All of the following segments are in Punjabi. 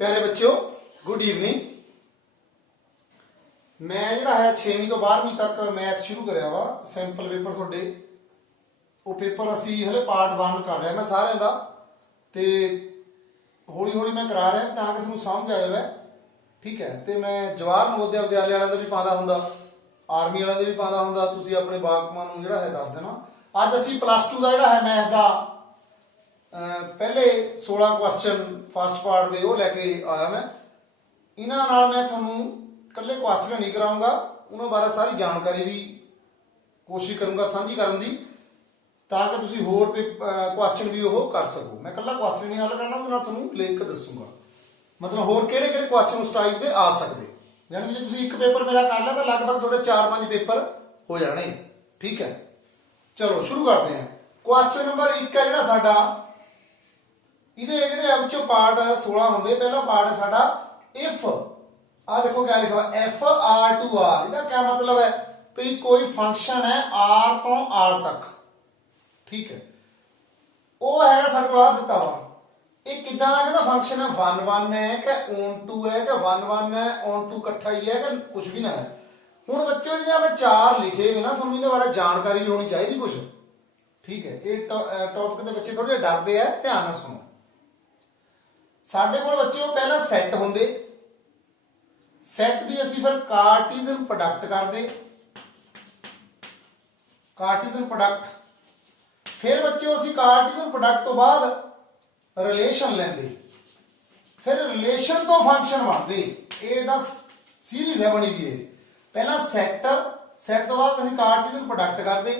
प्यारे बच्चों गुड इवनिंग। मैं जिहड़ा है 6वीं तो 12वीं तक मैथ शुरू कराया वा सैंपल पेपर तुहाडे ਉਹ पेपर असी हले पार्ट 1 कर रहे मैं सारे का तो हौली हौली मैं करा रहा ताकि तुहानूं समझ आए वै ठीक है। तो मैं जवाहर नवोदय विद्यालय वालों का भी पाता हुंदा आर्मी वालों का भी पाता हुंदा तुसीं अपने बागमां नूं जिहड़ा है दस देना। अज असी +2 का जिहड़ा है मैथ का पहले 16 क्वेश्चन फस्ट पार्ट के वो लैके आया मैं इन्हां नाल मैं तुहानूं कल्ले क्वेश्चन नहीं कराऊंगा उन्हां बारे सारी जानकारी भी कोशिश करूंगा साझी करन दी ताकि तुसीं होर क्वेश्चन भी वो कर सको। मैं कल्ला क्वेश्चन नहीं हल करना उहदे नाल तुहानूं लिंक दसूंगा मतलब होर किहड़े-किहड़े क्वेश्चन उस टाइप के आ सकते यानी कि जे तुसीं एक पेपर मेरा कर लिया तो लगभग तुहाडे 4-5 पेपर हो जाने ठीक है। चलो शुरू करते हैं। क्वेश्चन नंबर 1 है जिहड़ा साडा इहदे जिहड़े विचों पार्ट 16 होंदे पहला पार्ट है साडा इफ आ देखो क्या लिखा एफ आर टू आर इसका क्या मतलब है भी कोई फंक्शन है आर तो आर तक ठीक है वो है साडे कोल दिता वा ये किदां दा कहंदा फंक्शन है 1 1 है कि ऑन टू है कि 1 1 है ऑन टू इकट्ठा ही है कि कुछ भी ना है। हुण बच्चों जिहड़ा मैं 4 लिखे हुए ना तुहानूं इहदे बारे जानकारी भी होनी चाहिए कुछ ठीक है। ये टॉपिक के बच्चे थोड़े डरते हैं ध्यान नाल सुनो। साडे कोल बच्चों पहला सैट होंदे सैट की असी फिर कार्टीजन प्रोडक्ट करते कार्टीजन प्रोडक्ट फिर बच्चों असी कार्टीजन प्रोडक्ट तो बाद रिलेशन लेंदे फिर रिलेशन तो फंक्शन बनते ये सीरीज है बनी हुई है। पहला सैट सैट तो बाद असी कार्टीजन प्रोडक्ट करते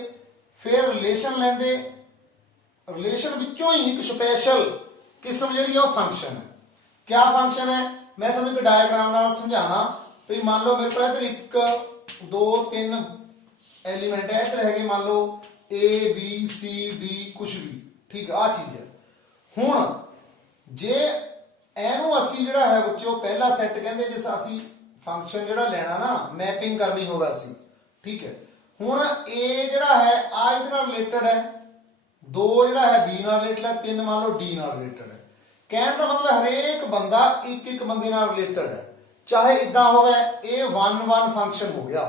फिर रिलेशन लेंदे रिलेशन विचों ही एक स्पैशल किस्म जी फंक्शन है। क्या फंक्शन है मैं तुहानूं एक डायग्राम नाल समझाना भी मान लो मेरे को इधर 1 2 3 एलीमेंट है इधर है मान लो ए बी सी डी कुछ भी ठीक आ चीज है। हुण जे एनू असी जिहड़ा है बच्चों पहला सैट कहंदे जिस असी फंक्शन जिहड़ा लेना ना मैपिंग करनी होवे असी ठीक है। हुण ए जिहड़ा है आ इहदे नाल रिलेटेड है 2 जिहड़ा है बी नाल रिलेटेड है 3 मान लो डी नाल रिलेटेड है। कहने का मतलब हरेक बंदा एक एक बंदे नाल रिलेटेड है चाहे इदा होवे ये 1 1 फंक्शन हो गया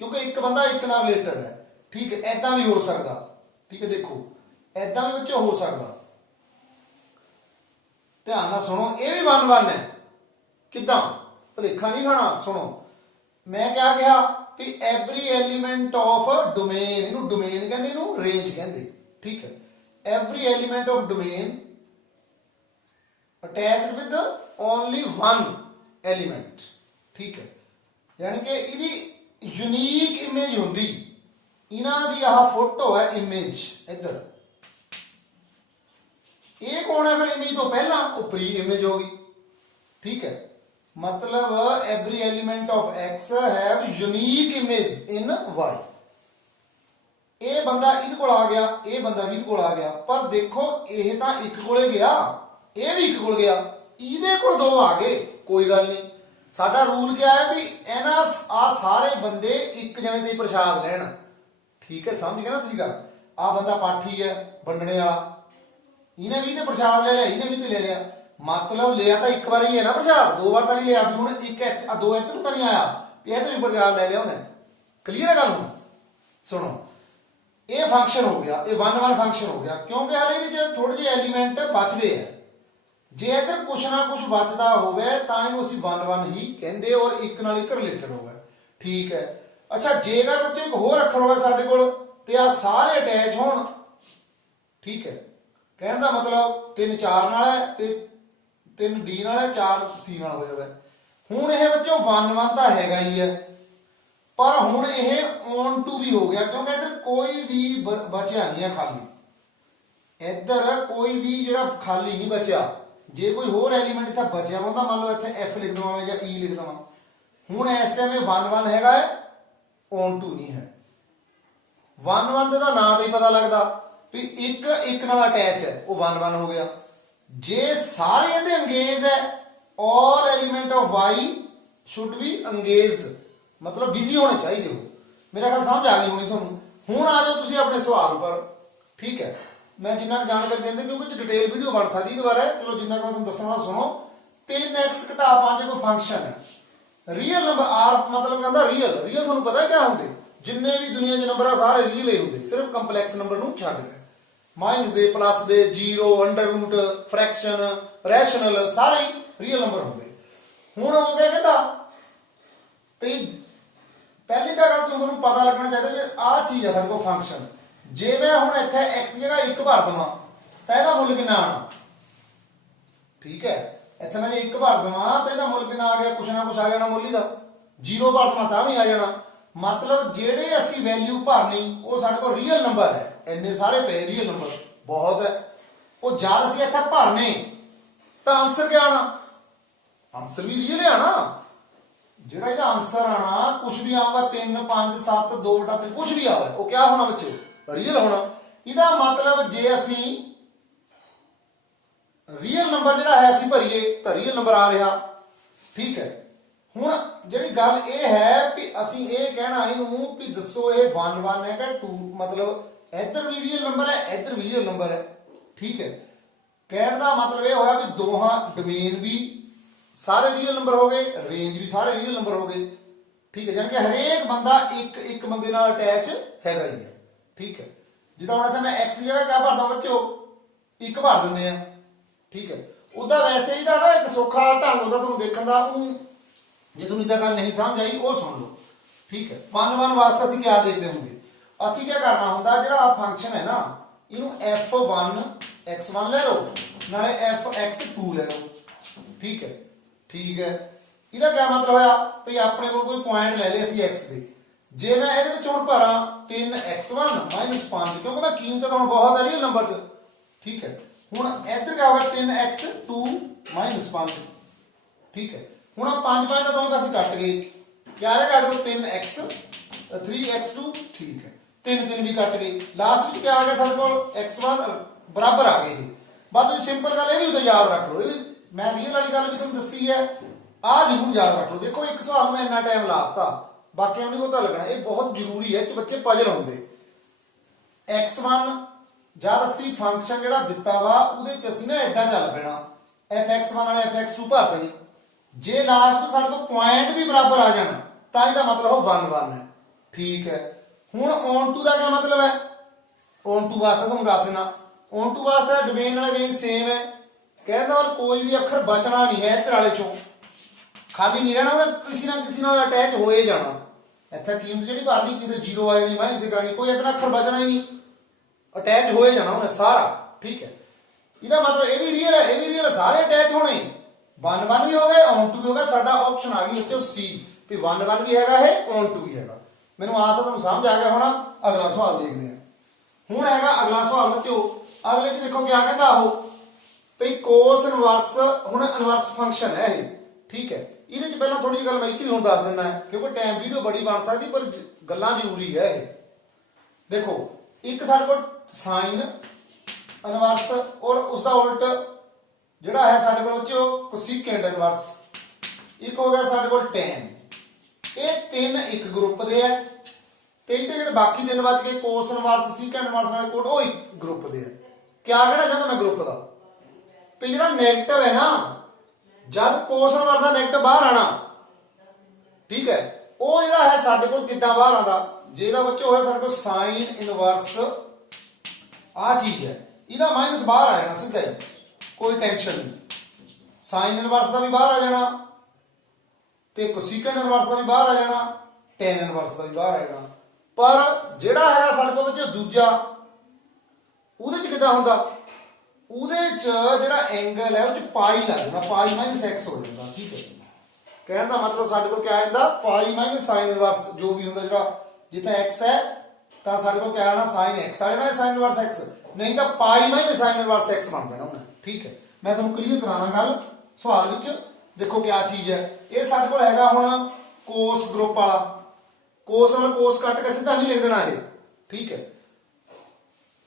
क्योंकि एक बंदा एक नाल रिलेटेड है ठीक है। ऐदा भी हो सकता ठीक है देखो ऐदा भी बच्चों हो सकता ध्यान नाल सुनो ये भी 1 1 है किदां भुलेखा नहीं खाना सुनो। मैं क्या कहा भी एवरी एलीमेंट ऑफ डोमेन इनू डोमेन कहंदे इनू रेंज कहंदे ठीक है। Every element of domain attached with only 1 element ठीक है यानी कि इहदी यूनीक इमेज होंदी इन्हां दी आह फोटो है इमेज इधर ये कौन है फिर इमेज तो पहला वो प्री इमेज होगी ठीक है। मतलब every element of x have unique image in y ये बंदा इहदे कोल आ गया ये बंदा भी इहदे कोल आ गया पर देखो ये तां एक कोले गया ये भी एक कोल गया इहदे कोल 2 आ गए कोई गल नहीं। साडा रूल क्या है भी इन्हां आ सारे बंदे एक जने ते प्रसाद लैण ठीक है समझ गए ना तुसीं गल। आ बंदा पाठी है वंडणे वाला इन्हें भी तो प्रसाद ले लिया इन्हें भी तो ले लिया मतलब लिया तो एक बार ही है ना प्रसाद 2 बार तो नहीं लिया भी हुण एक 2 इधर तो नहीं आया इधर भी प्रसाद ले लिया उन्हें क्लीयर है गल। हुण सुनो ये फंक्शन हो गया ये 1 1 फंक्शन हो गया क्योंकि हाले इहदे च थोड़े जे एलीमेंट बचदे है जे इधर कुछ ना कुछ बचदा होवे तां इहनूं असीं 1 1 ही कहंदे और एक नाल एक रिलेटेड होवे ठीक है। अच्छा जेकर बच्चों एक होर अखर होवे साडे कोल ते आ सारे अटैच होण ठीक है कहने का मतलब 3 4 नाल है ते 3 डी नाल है 4 सी नाल हो जावे। हुण इह बच्चों 1 1 तां हैगा ही है पर हुण इह ऑन टू भी हो गया क्योंकि इधर कोई भी बचिया नहीं है खाली इधर कोई भी जिहड़ा खाली नहीं बचिया जे कोई होर एलीमेंट इत्थे बचिया होंदा मान लो इत्थे एफ लिख दवां या ई लिख दवां हुण इस टाइम 1 1 हैगा है ऑन टू नहीं है 1 1 दा नाम तो ही पता लगदा भी एक एक नाल अटैच है वो 1 1 हो गया। जे सारे इहदे अंगेज है all element of Y should be engaged मतलब बिजी होने चाहिए हो मेरा ख्याल समझ आ गई होनी तुहानूं। हुण आ जाओ तुसीं अपने सवाल पर ठीक है मैं जिन्ना जानकारी देंदे क्योंकि डिटेल वीडियो बन सकती दोबारा चलो जिन्ना मैं तुहानूं दस्सना सुनो 3x घटा 5 कोई फंक्शन है रियल नंबर आर मतलब कहता रियल रियल ਤੁਹਾਨੂੰ ਪਤਾ क्या ਹੁੰਦੇ जिन्ने भी दुनिया च नंबर आ सारे रियल ही होंगे सिर्फ कंपलैक्स नंबर ਨੂੰ ਛੱਡ ਕੇ माइनस दे प्लस दे zero under root fraction rational सारे ही रियल नंबर होंगे ਹੁਣ ਹੋ ਗਿਆ ਕਹਿੰਦਾ ਵੀ ਪਹਿਲੀ ਤਾਂ ਗੱਲ ਤੁਹਾਨੂੰ ਪਤਾ ਲੱਗਣਾ ਚਾਹੀਦਾ ਵੀ ਆਹ ਚੀਜ਼ ਆ ਸਾਡੇ ਕੋਲ ਫੰਕਸ਼ਨ ਜੇ ਮੈਂ ਹੁਣ ਇੱਥੇ x ਦੀ ਜਗ੍ਹਾ 1 ਭਰ ਦਵਾਂ ਤਾਂ ਇਹਦਾ ਮੁੱਲ ਕਿੰਨਾ ਆਣਾ ਠੀਕ ਹੈ ਇੱਥੇ ਮੈਂ ਜੇ 1 ਭਰ ਦਵਾਂ ਤਾਂ ਇਹਦਾ ਮੁੱਲ ਕਿੰਨਾ ਆ ਗਿਆ ਕੁਛ ਨਾ ਕੁਛ ਆ ਜਾਣਾ ਮੁੱਲ ਹੀ ਦਾ 0 ਭਰ ਦਵਾਂ ਤਾਂ ਵੀ ਆ ਜਾਣਾ मतलब जेड़े असी वैल्यू भरनी वो साडे कोल रियल नंबर है इन्ने सारे पे रियल नंबर बहुत है वो जद असी इत्थे भरने तो आंसर क्या आना आंसर भी रियल है ना जेड़ा इहदा आंसर आना कुछ भी आऊगा 3 5 7 2 3 कुछ भी आवे वो क्या होना बच्चों रियल होना इहदा मतलब जे असी रियल नंबर जेड़ा है असी भरीए तो रियल नंबर आ रहा ठीक है ਹੁਣ ਜਿਹੜੀ ਗੱਲ ਇਹ ਹੈ ਵੀ ਅਸੀਂ ਇਹ ਕਹਿਣਾ ਇਹਨੂੰ ਵੀ ਦੱਸੋ ਇਹ 1 1 ਹੈ ਕਿ 2 ਮਤਲਬ ਇੱਧਰ ਵੀ ਰੀਅਲ ਨੰਬਰ ਹੈ ਇੱਧਰ ਵੀ ਰੀਅਲ ਨੰਬਰ ਹੈ ਠੀਕ ਹੈ ਕਹਿਣ ਦਾ ਮਤਲਬ ਇਹ ਹੋਇਆ ਵੀ ਦੋਹਾਂ ਡੋਮੇਨ ਵੀ ਸਾਰੇ ਰੀਅਲ ਨੰਬਰ ਹੋ ਗਏ ਰੇਂਜ ਵੀ ਸਾਰੇ ਰੀਅਲ ਨੰਬਰ ਹੋ ਗਏ ਠੀਕ ਹੈ ਜਾਨੀ ਕਿ ਹਰੇਕ ਬੰਦਾ ਇੱਕ ਬੰਦੇ ਨਾਲ ਅਟੈਚ ਹੈਗਾ ਹੀ ਹੈ ਠੀਕ ਹੈ ਜਿੱਦਾਂ ਹੁਣ ਇੱਥੇ ਮੈਂ x ਦੀ ਜਗ੍ਹਾ ਕਿਆ ਭਰਦਾ ਬੱਚੋ ਇੱਕ ਭਰ ਦਿੰਦੇ ਆ ਠੀਕ ਹੈ ਉਹਦਾ ਵੈਸੇ ਹੀ ਤਾਂ ਨਾ ਇੱਕ ਸੌਖਾ ਢੰਗ ਉਹਦਾ ਤੁਹਾਨੂੰ ਦੇਖਣ ਦਾ ਉਹ जे तुम इतना गल नहीं समझ आई वो सुन लो ठीक है 1 1 वास्ते असं क्या देखते होंगे असं क्या करना होंगे जो फंक्शन है ना इनू f1 x1 ले लो नाले fx2 ले लो ठीक है ਇਹਦਾ क्या मतलब होया भई अपने को कोई पॉइंट ले ले असी x दे जे मैं ਇਹਦੇ ਵਿੱਚ ਹੁਣ ਭਰਾਂ 3x1 5 क्योंकि मैं कीमत तो बहुत है रियल नंबर च ठीक है ਹੁਣ ਇੱਧਰ क्या होगा 3x2 5 ठीक है ਹੁਣ 5 5 ਦਾ ਦੋਵੇਂ ਪਾਸੇ ਕੱਟ ਗਏ क्या रहेगा ਕੱਟ दो 3x 3x2 ठीक है 3 3 भी ਕੱਟ ਗਏ ਲਾਸਟ ਵਿੱਚ क्या आ गया ਸਾਡੇ ਕੋਲ x1 ਬਰਾਬਰ ਆ ਗਏ ਬਾਅਦ ਵਿੱਚ ਸਿੰਪਲ ਗੱਲ ਇਹ ਵੀ ਉਦੋਂ ਯਾਦ ਰੱਖ ਲਓ ਇਹ ਵੀ ਮੈਂ ਰੀਅਲ ਵਾਲੀ ਗੱਲ ਵੀ ਤੁਹਾਨੂੰ ਦੱਸੀ ਹੈ ਆ ਜ਼ਰੂਰ ਯਾਦ ਰੱਖ ਲਓ ਦੇਖੋ ਇੱਕ ਸਵਾਲ ਮੈਂ ਇੰਨਾ ਟਾਈਮ ਲਾਤਾ ਬਾਕੀਆਂ ਨੂੰ ਪਤਾ ਲੱਗਣਾ ਇਹ ਬਹੁਤ ਜ਼ਰੂਰੀ ਹੈ ਕਿ ਬੱਚੇ ਪਜ਼ਲ ਹੁੰਦੇ x1 ਜਦ ਅਸੀਂ ਫੰਕਸ਼ਨ ਜਿਹੜਾ ਦਿੱਤਾ ਵਾ ਉਹਦੇ ਚ ਅਸੀਂ ਨਾ ਇਦਾਂ ਚੱਲ ਪੈਣਾ fx1 ਵਾਲੇ fx2 ਭਰ ਦੇਣੀ जे लास्ट में साडे को पॉइंट भी बराबर आ जाना तो इसका मतलब हो 1 1 है ठीक है हुण ऑन टू का क्या मतलब है ऑन टू वास्ते तुहानूं दस देना ऑन टू वास्ते डोमेन वाला रेंज सेम है कहने वाला कोई भी अखर बचना नहीं है इधर वाले चों खाली नहीं रहना किसी ना किसी नाल अटैच हो ही जाना इत्थे कीमत जिहड़ी भरनी किते 0 आ जानी माइनस करनी कोई इतना अखर बचना ही नहीं अटैच हो ही जाना उन्हें सारा ठीक है इसका मतलब ये भी रियल है सारे अटैच होने 1 1 भी हो गए ऑन टू भी हो गया साडा ऑप्शन आ गई बच्चों सी भी 1 1 भी हैगा है ऑन टू भी हैगा मैनूं आस है तुहानूं समझ आ गया होना अगला सवाल देखते हैं हुण हैगा अगला सवाल बच्चों अगले च देखो क्या कहता हो भई कोस इनवर्स हुण इनवर्स फंक्शन है ये ठीक है ਇਹਦੇ ਚ ਪਹਿਲਾਂ ਥੋੜੀ ਜਿਹੀ ਗੱਲ ਮੈਂ ਇੱਥੇ ਵੀ ਹੁਣ ਦੱਸ ਦਿੰਦਾ ਕਿਉਂਕਿ ਟਾਈਮ ਵੀਡੀਓ ਬੜੀ ਬਣ ਸਕਦੀ ਪਰ ਗੱਲਾਂ ਜ਼ਰੂਰੀ ਹੈ ਇਹ ਦੇਖੋ ਇੱਕ ਸਾਡੇ ਕੋਲ ਸਾਈਨ ਇਨਵਰਸ ਔਰ ਉਸ ਦਾ ਉਲਟ ਜਿਹੜਾ ਹੈ ਸਾਡੇ ਕੋਲ ਬੱਚਿਓ ਕੋਸੀਕੈਂਟ ਇਨਵਰਸ ਇੱਕ ਹੋ ਗਿਆ ਸਾਡੇ ਕੋਲ tan ਇਹ ਤਿੰਨ ਇੱਕ ਗਰੁੱਪ ਦੇ ਆ ਤੇ ਇਹਦੇ ਜਿਹੜੇ ਬਾਕੀ ਤਿੰਨ ਬਚ ਗਏ ਕੋਸ ਇਨਵਰਸ ਸੀਕੈਂਟ ਇਨਵਰਸ ਵਾਲੇ ਕੋਡ ਉਹ ਇੱਕ ਗਰੁੱਪ ਦੇ ਆ ਕਿਆ ਕਹਿਣਾ ਚਾਹੁੰਦਾ ਮੈਂ ਗਰੁੱਪ ਦਾ ਵੀ ਜਿਹੜਾ ਨੈਗੇਟਿਵ ਹੈ ਨਾ ਜਦ ਕੋਸ ਇਨਵਰਸ ਦਾ ਨੈਗੇਟਿਵ ਬਾਹਰ ਆਣਾ ਠੀਕ ਹੈ ਉਹ ਜਿਹੜਾ ਹੈ ਸਾਡੇ ਕੋਲ ਕਿੱਦਾਂ ਬਾਹਰ ਆਉਂਦਾ ਜਿਹਦਾ ਬੱਚੋ ਹੋਇਆ ਸਾਡੇ ਕੋਲ ਸਾਈਨ ਇਨਵਰਸ ਆ ਚੀਜ਼ ਹੈ ਇਹਦਾ ਮਾਈਨਸ ਬਾਹਰ ਆ ਜਾਣਾ ਸਿੱਧਾ ਹੀ कोई टेंशन नहीं साइन इनवर्स का भी बाहर आ जाना ते कोसिकेंट इनवर्स का भी बाहर आ जाना tan इनवर्स का भी बाहर आ जाना पर जेड़ा है साडे कोल विच दूजा उहदे च किदां हुंदा उहदे च जेड़ा एंगल है उह च पाई लग जांदा पाई माइनस x हो जांदा ठीक है कहण दा मतलब साडे कोल क्या आ जांदा पाई माइनस साइन इनवर्स जो भी हुंदा जेड़ा जिथे x है तां साडे कोल क्या आना साइन x आ जाना साइन इनवर्स x नहीं तां pi minus sine inverse x बन जाना उन्हें ठीक है मैं तुहानूं क्लीयर कराना गल सवाल विच देखो क्या चीज है ये साडे कोल हैगा हुण कोस ग्रुप वाला कोस कट के सीधा नहीं लिख देना ये ठीक है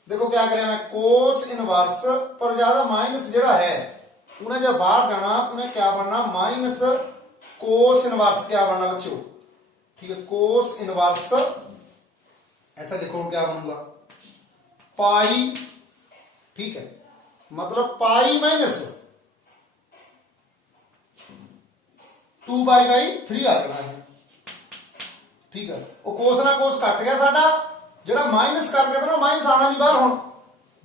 देखो क्या करें मैं कोस इनवर्स पर ज्यादा माइनस जेड़ा है उन्हें जब बाहर जाना उन्हें क्या बनना माइनस कोस इनवर्स क्या बनना बच्चों ठीक है कोस इनवर्स ऐसा देखो क्या बनूंगा पाई ठीक है मतलब पाई माइनस 2π/3 ਆ ਜਾਣਾ ਹੈ। ਠੀਕ ਹੈ, ਉਹ ਕੋਸ ਨਾਲ ਕੋਸ ਕੱਟ ਗਿਆ ਸਾਡਾ, ਜਿਹੜਾ ਮਾਈਨਸ ਕਰਕੇ ਤਾਂ ਮਾਈਨਸ ਆਣਾ ਨਹੀਂ ਬਾਹਰ। ਹੁਣ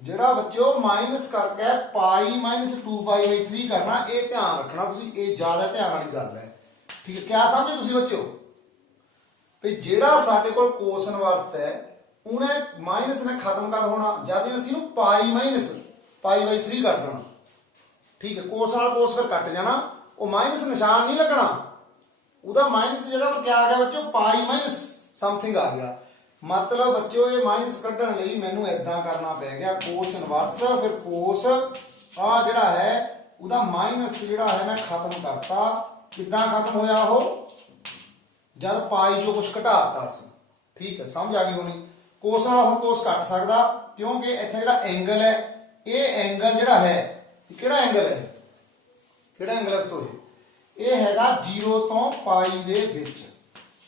ਜਿਹੜਾ ਬੱਚਿਓ ਮਾਈਨਸ ਕਰਕੇ π-2π/3 ਕਰਨਾ, ਇਹ ਧਿਆਨ ਰੱਖਣਾ ਤੁਸੀਂ, ਇਹ ਜ਼ਿਆਦਾ ਧਿਆਨ ਵਾਲੀ ਗੱਲ ਹੈ। ਠੀਕ ਹੈ, ਕਿਆ ਸਮਝੇ ਤੁਸੀਂ ਬੱਚਿਓ ਵੀ ਜਿਹੜਾ ਸਾਡੇ ਕੋਲ ਕੋਸ ਇਨਵਰਸ ਹੈ ਉਹਨੇ ਮਾਈਨਸ ਨੇ ਖਤਮ ਕਰ ਹੋਣਾ ਜਦ ਅਸੀਂ ਇਹਨੂੰ π-π/3 ਕਰ ਦੇਣਾ। ਠੀਕ ਹੈ, ਕੋਸ ਨਾਲ ਕੋਸ ਫਿਰ ਕੱਟ ਜਾਣਾ, ਉਹ ਮਾਈਨਸ ਨਿਸ਼ਾਨ ਨਹੀਂ ਲੱਗਣਾ, ਉਹਦਾ ਮਾਈਨਸ ਦੀ ਜਗ੍ਹਾ ਪਰ ਕੀ ਆ ਗਿਆ ਬੱਚਿਓ, π- ਸਮਥਿੰਗ ਆ ਗਿਆ। ਮਤਲਬ ਬੱਚਿਓ ਇਹ ਮਾਈਨਸ ਕੱਢਣ ਲਈ ਮੈਨੂੰ ਇਦਾਂ ਕਰਨਾ ਪੈ ਗਿਆ, ਕੋਸ ਇਨਵਰਸ ਫਿਰ ਕੋਸ ਆ ਜਿਹੜਾ ਹੈ ਉਹਦਾ ਮਾਈਨਸ ਜਿਹੜਾ ਹੈ ਮੈਂ ਖਤਮ ਕਰਤਾ। ਕਿੱਦਾਂ ਖਤਮ ਹੋਇਆ ਉਹ, ਜਦ ਪਾਈ ਜੋ ਕੁਝ ਘਟਾਤਾ ਸੀ। ਠੀਕ ਹੈ, ਸਮਝ ਆ ਗਈ ਹੋਣੀ। ਕੋਸ ਨਾਲ ਹੁਣ ਕੋਸ ਕੱਟ ਸਕਦਾ ਕਿਉਂਕਿ ਇੱਥੇ ਜਿਹੜਾ ਐਂਗਲ ਹੈ, ਇਹ ਐਂਗਲ ਜਿਹੜਾ ਹੈ ਕਿਹੜਾ ਐਂਗਲ ਹੈ, ਕਿਹੜਾ ਐਂਗਲ ਦੱਸੋ, ਇਹ ਹੈਗਾ 0 ਤੋਂ π ਦੇ ਵਿੱਚ।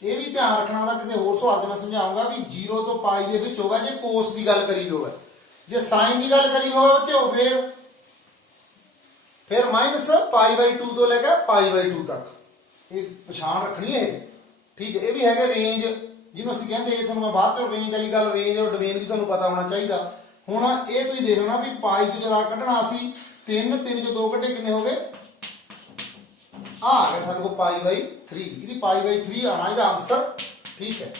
ਇਹ ਵੀ ਧਿਆਨ ਰੱਖਣਾ ਦਾ, ਕਿਸੇ ਹੋਰ ਸਵਾਲ 'ਚ ਮੈਂ ਸਮਝਾਉਂਗਾ ਵੀ 0 ਤੋਂ π ਦੇ ਵਿੱਚ ਹੋਵੇ ਜੇ ਕੋਸ ਦੀ ਗੱਲ ਕਰੀ ਹੋਵੇ। ਜੇ ਸਾਈਨ ਦੀ ਗੱਲ ਕਰੀ ਹੋਵੇ ਬੱਚਿਓ ਫਿਰ -π/2 ਤੋਂ ਲੈ ਕੇ π/2 ਤੱਕ ਇਹ ਪਛਾਣ ਰੱਖਣੀ ਹੈ। ਠੀਕ ਹੈ, ਇਹ ਵੀ ਹੈਗਾ ਰੇਂਜ ਜਿਹਨੂੰ ਅਸੀਂ ਕਹਿੰਦੇ, ਤੁਹਾਨੂੰ ਮੈਂ ਬਾਅਦ ਚੋਂ ਰੇਂਜ ਵਾਲੀ ਗੱਲ, ਰੇਂਜ ਔਰ ਡੋਮੇਨ ਵੀ ਤੁਹਾਨੂੰ ਪਤਾ ਹੋਣਾ ਚਾਹੀਦਾ। ਹੁਣ ਇਹ ਤੁਸੀਂ ਦੇਖ ਲੈਣਾ ਵੀ π ਤੋਂ ਜਦ ਕੱਢਣਾ ਸੀ 3 ਚੋਂ 2 ਕੱਢੇ ਕਿੰਨੇ ਹੋ ਗਏ, ਆ ਗਿਆ ਸਾਡੇ ਕੋਲ π/3। ਇਹਦੀ π/3 ਆਣਾ ਇਹਦਾ ਆਨਸਰ। ਠੀਕ ਹੈ,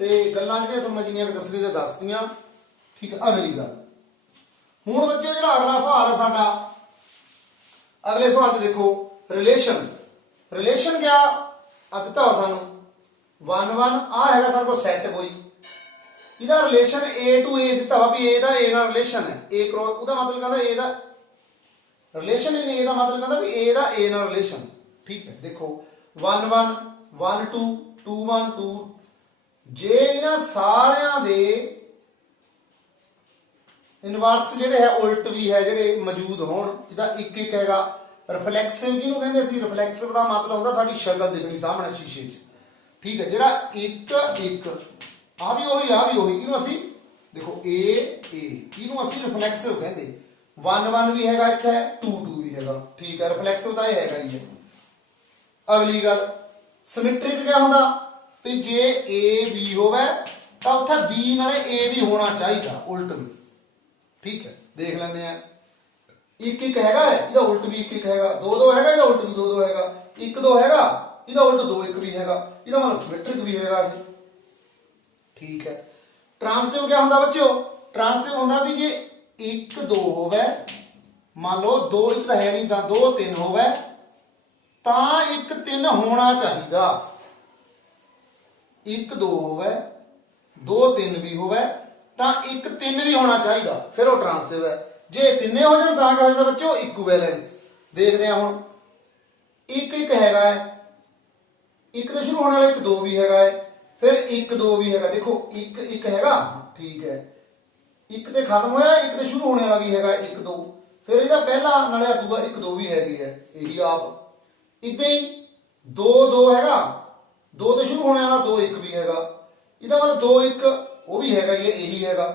ਤੇ ਗੱਲਾਂ ਜਿਹੜੀਆਂ ਤੁਹਾਨੂੰ ਮੈਂ ਜਿੰਨੀਆਂ ਦੱਸਣੀ ਤੇ ਦੱਸਤੀਆਂ। ਠੀਕ ਹੈ, ਅਗਲੀ ਗੱਲ ਹੁਣ ਬੱਚੇ ਜਿਹੜਾ ਅਗਲਾ ਸਵਾਲ ਹੈ ਸਾਡਾ, ਅਗਲੇ ਸਵਾਲ ਤੇ ਦੇਖੋ ਰਿਲੇਸ਼ਨ ਕਿਆ ਆ ਦਿੱਤਾ ਵਾ ਸਾਨੂੰ 1 ਆ ਹੈਗਾ ਸਾਡੇ ਕੋਲ ਸੈੱਟ ਕੋਈ, ਇਹਦਾ ਰਿਲੇਸ਼ਨ A to A ਦਿੱਤਾ ਵਾ ਵੀ A ਦਾ A ਨਾਲ ਰਿਲੇਸ਼ਨ ਹੈ, A ਕ੍ਰੋਸ, ਉਹਦਾ ਮਤਲਬ ਕਹਿੰਦਾ A the relation in A ਦਾ ਮਤਲਬ ਕਹਿੰਦਾ ਵੀ A ਦਾ A ਨਾਲ ਰਿਲੇਸ਼ਨ। ਠੀਕ ਹੈ, ਦੇਖੋ 1 1 1 2 2 1 2, ਜੇ ਇਹਨਾਂ ਸਾਰਿਆਂ ਦੇ ਇਨਵਰਸ ਜਿਹੜੇ ਹੈ ਉਲਟ ਵੀ ਹੈ ਜਿਹੜੇ ਮੌਜੂਦ ਹੋਣ, ਜਿੱਦਾਂ 1 1 ਹੈਗਾ, ਰਿਫਲੈਕਸਿਵ ਕਿਹਨੂੰ ਕਹਿੰਦੇ ਸੀ, ਰਿਫਲੈਕਸਿਵ ਦਾ ਮਤਲਬ ਹੁੰਦਾ ਸਾਡੀ ਸ਼ਕਲ ਦਿਖਣੀ ਸਾਹਮਣੇ ਸ਼ੀਸ਼ੇ 'ਚ। ਠੀਕ ਹੈ, ਜਿਹੜਾ 1 1 ਆ ਵੀ ਉਹੀ ਇਹਨੂੰ ਅਸੀਂ ਦੇਖੋ A ਇਹਨੂੰ ਅਸੀਂ ਰਿਫਲੈਕਸਿਵ ਕਹਿੰਦੇ। 1 1 ਵੀ ਹੈਗਾ ਇੱਥੇ, 2 2 ਵੀ ਹੈਗਾ। ਠੀਕ ਹੈ, ਰਿਫਲੈਕਸਿਵ ਤਾਂ ਇਹ ਹੈਗਾ ਹੀ ਹੈ। ਅਗਲੀ ਗੱਲ ਸਿਮੈਟ੍ਰਿਕ ਕਿਆ ਹੁੰਦਾ ਵੀ ਜੇ A B ਹੋਵੇ ਤਾਂ ਉੱਥੇ B ਨਾਲੇ A ਵੀ ਹੋਣਾ ਚਾਹੀਦਾ, ਉਲਟ ਵੀ। ਠੀਕ ਹੈ, ਦੇਖ ਲੈਂਦੇ ਆ 1 1 ਹੈਗਾ, ਇਹਦਾ ਉਲਟ ਵੀ 1 1 ਹੈਗਾ, 2 2 ਹੈਗਾ, ਇਹਦਾ ਉਲਟ ਵੀ 2 2 ਹੈਗਾ, 1 2 ਹੈਗਾ, ਇਹਦਾ ਉਲਟ 2 1 ਵੀ ਹੈਗਾ, ਇਹਦਾ ਮਤਲਬ ਸਿਮੈਟ੍ਰਿਕ ਵੀ ਹੈਗਾ ਇਹ। ਠੀਕ ਹੈ, ਟ੍ਰਾਂਸਟਿਵ ਕਿਆ ਹੁੰਦਾ ਬੱਚਿਓ, ਟ੍ਰਾਂਸਟਿਵ ਹੁੰਦਾ ਵੀ ਜੇ 1 2 ਹੋਵੇ, ਮੰਨ ਲਓ 2 1 ਤਾਂ ਹੈ ਨਹੀਂ ਤਾਂ 2 3 ਹੋਵੇ ਤਾਂ 1 3 ਹੋਣਾ ਚਾਹੀਦਾ। 1 2 ਹੋਵੇ 2 3 ਵੀ ਹੋਵੇ ਤਾਂ 1 3 ਵੀ ਹੋਣਾ ਚਾਹੀਦਾ, ਫਿਰ ਉਹ ਟ੍ਰਾਂਸਟਿਵ ਹੈ। ਜੇ ਤਿੰਨੇ ਹੋ ਜਾਣ ਤਾਂ ਕਿਆ ਹੋ ਜਾਂਦਾ ਬੱਚਿਓ, ਇਕੁਇਵੈਲੈਂਸ। ਦੇਖਦੇ ਹਾਂ ਹੁਣ 1 1 ਹੈਗਾ ਹੈ, 1 ਤੋਂ ਸ਼ੁਰੂ ਹੋਣ ਵਾਲਾ 1 2 ਵੀ ਹੈਗਾ ਹੈ, ਫਿਰ 1 2 ਵੀ ਹੈਗਾ। ਦੇਖੋ 1 1 ਹੈਗਾ, ਠੀਕ ਹੈ, 1 ਤੇ ਖਤਮ ਹੋਇਆ, 1 ਤੇ ਸ਼ੁਰੂ ਹੋਣ ਵਾਲਾ ਵੀ ਹੈਗਾ 1 2, ਫਿਰ ਇਹਦਾ ਪਹਿਲਾ ਨਾਲੇ ਦੂਆ 1 2 ਵੀ ਹੈਗੀ ਹੈ, ਇਹੀ ਆਪ। ਇਦਾਂ ਹੀ 2 2 ਹੈਗਾ, 2 ਤੇ ਸ਼ੁਰੂ ਹੋਣ ਵਾਲਾ 2 1 ਵੀ ਹੈਗਾ, ਇਹਦਾ ਮਤਲਬ 2 1 ਉਹ ਵੀ ਹੈਗਾ ਹੀ ਹੈ, ਇਹੀ ਹੈਗਾ।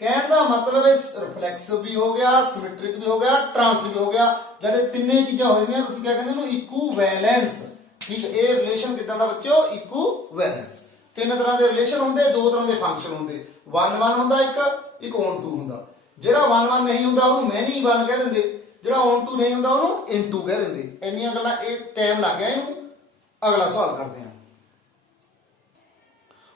ਕਹਿਣ ਦਾ ਮਤਲਬ ਹੈ ਰਿਫਲੈਕਸਿਵ ਵੀ ਹੋ ਗਿਆ, ਸਿਮੈਟ੍ਰਿਕ ਵੀ ਹੋ ਗਿਆ, ਟ੍ਰਾਂਸਟਿਵ ਵੀ ਹੋ ਗਿਆ। ਜਦ ਇਹ ਤਿੰਨੇ ਚੀਜ਼ਾਂ ਹੋ ਜਾਂਦੀਆਂ ਤੁਸੀਂ ਕਿਆ ਕਹਿੰਦੇ ਇਹਨੂੰ ਇਕੁਇਵੈਲੈਂਸ। ਠੀਕ ਹੈ, ਇਹ ਰਿਲੇਸ਼ਨ ਕਿੱਦਾਂ ਦਾ ਬੱਚਿਓ, ਇਕੁਇਵੈਲੈਂਸ। ਤਿੰਨ ਤਰ੍ਹਾਂ ਦੇ ਰਿਲੇਸ਼ਨ ਹੁੰਦੇ, ਦੋ ਤਰ੍ਹਾਂ ਦੇ ਫੰਕਸ਼ਨ ਹੁੰਦੇ। 1 1 ਹੁੰਦਾ, ਇੱਕ on to ਹੁੰਦਾ। ਜਿਹੜਾ 1 1 ਨਹੀਂ ਹੁੰਦਾ ਉਹਨੂੰ ਮੈਨੀ 1 ਕਹਿ ਦਿੰਦੇ, ਜਿਹੜਾ on to ਨਹੀਂ ਹੁੰਦਾ ਉਹਨੂੰ into ਕਹਿ ਦਿੰਦੇ। ਇੰਨੀਆਂ ਗੱਲਾਂ, ਇਹ ਟਾਈਮ ਲੱਗ ਗਿਆ ਇਹਨੂੰ। ਅਗਲਾ ਸਵਾਲ ਕਰਦੇ ਹਾਂ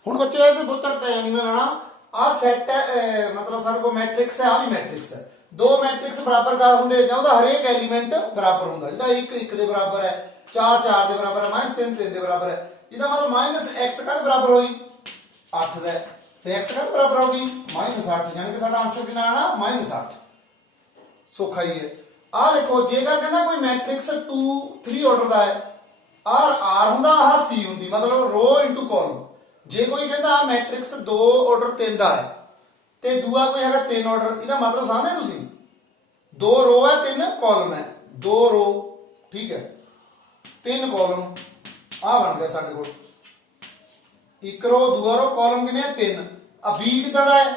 ਹੁਣ ਬੱਚਿਓ, ਇਹ ਤੇ ਬਹੁਤ ਟਾਈਮ ਨਹੀਂ ਲੈਣਾ। ਆ ਸੈਟ ਹੈ, ਮਤਲਬ ਸਾਡੇ ਕੋਲ ਮੈਟ੍ਰਿਕਸ ਹੈ, ਆ ਵੀ ਮੈਟ੍ਰਿਕਸ ਹੈ। ਦੋ ਮੈਟ੍ਰਿਕਸ ਬਰਾਬਰ ਕਰ ਹੁੰਦੇ ਜਾਂ ਉਹਦਾ ਹਰੇਕ ਐਲੀਮੈਂਟ ਬਰਾਬਰ ਹੁੰਦਾ। ਜਿਹਦਾ 1 1 ਦੇ ਬਰਾਬਰ ਹੈ, 4 4 ਦੇ ਬਰਾਬਰ ਹੈ, -3 3 ਦੇ ਬਰਾਬਰ ਹੈ। ਇਹਦਾ ਮਤਲਬ -x ਕਦ ਬਰਾਬਰ ਹੋਈ, 8 ਦਾ। ਫਿਰ x ਕਦ ਬਰਾਬਰ ਹੋਗੀ, -8, ਯਾਨੀ ਕਿ ਸਾਡਾ ਆਨਸਰ ਕਿੰਨਾ ਆਣਾ, -8। ਸੌਖਾ ਹੀ ਹੈ। ਆਹ ਦੇਖੋ, ਜੇਕਰ ਕਹਿੰਦਾ ਕੋਈ ਮੈਟ੍ਰਿਕਸ 2 3 ਆਰਡਰ ਦਾ ਹੈ, R ਹੁੰਦਾ, ਆਹ C ਹੁੰਦੀ, ਮਤਲਬ ਰੋ ਇਨਟੂ ਕਾਲਮ। ਜੇ ਕੋਈ ਕਹਿੰਦਾ ਮੈਟ੍ਰਿਕਸ 2 ਆਰਡਰ 3 ਦਾ ਹੈ ਤੇ ਦੂਆ ਕੋਈ ਹੈਗਾ 3 ਆਰਡਰ, ਇਹਦਾ ਮਤਲਬ ਸਮਝਦੇ ਤੁਸੀਂ, 2 ਰੋ ਹੈ 3 ਕਾਲਮ ਹੈ, 2 ਰੋ, ਠੀਕ ਹੈ, 3 ਕਾਲਮ। ਆ ਬਣ ਗਿਆ ਸਾਡੇ ਕੋਲ 1 ਰੋ, ਦੂਆ ਰੋ, ਕਾਲਮ ਕਿੰਨੇ ਆ 3। ਆ B ਕਿੱਦਾਂ ਦਾ ਹੈ,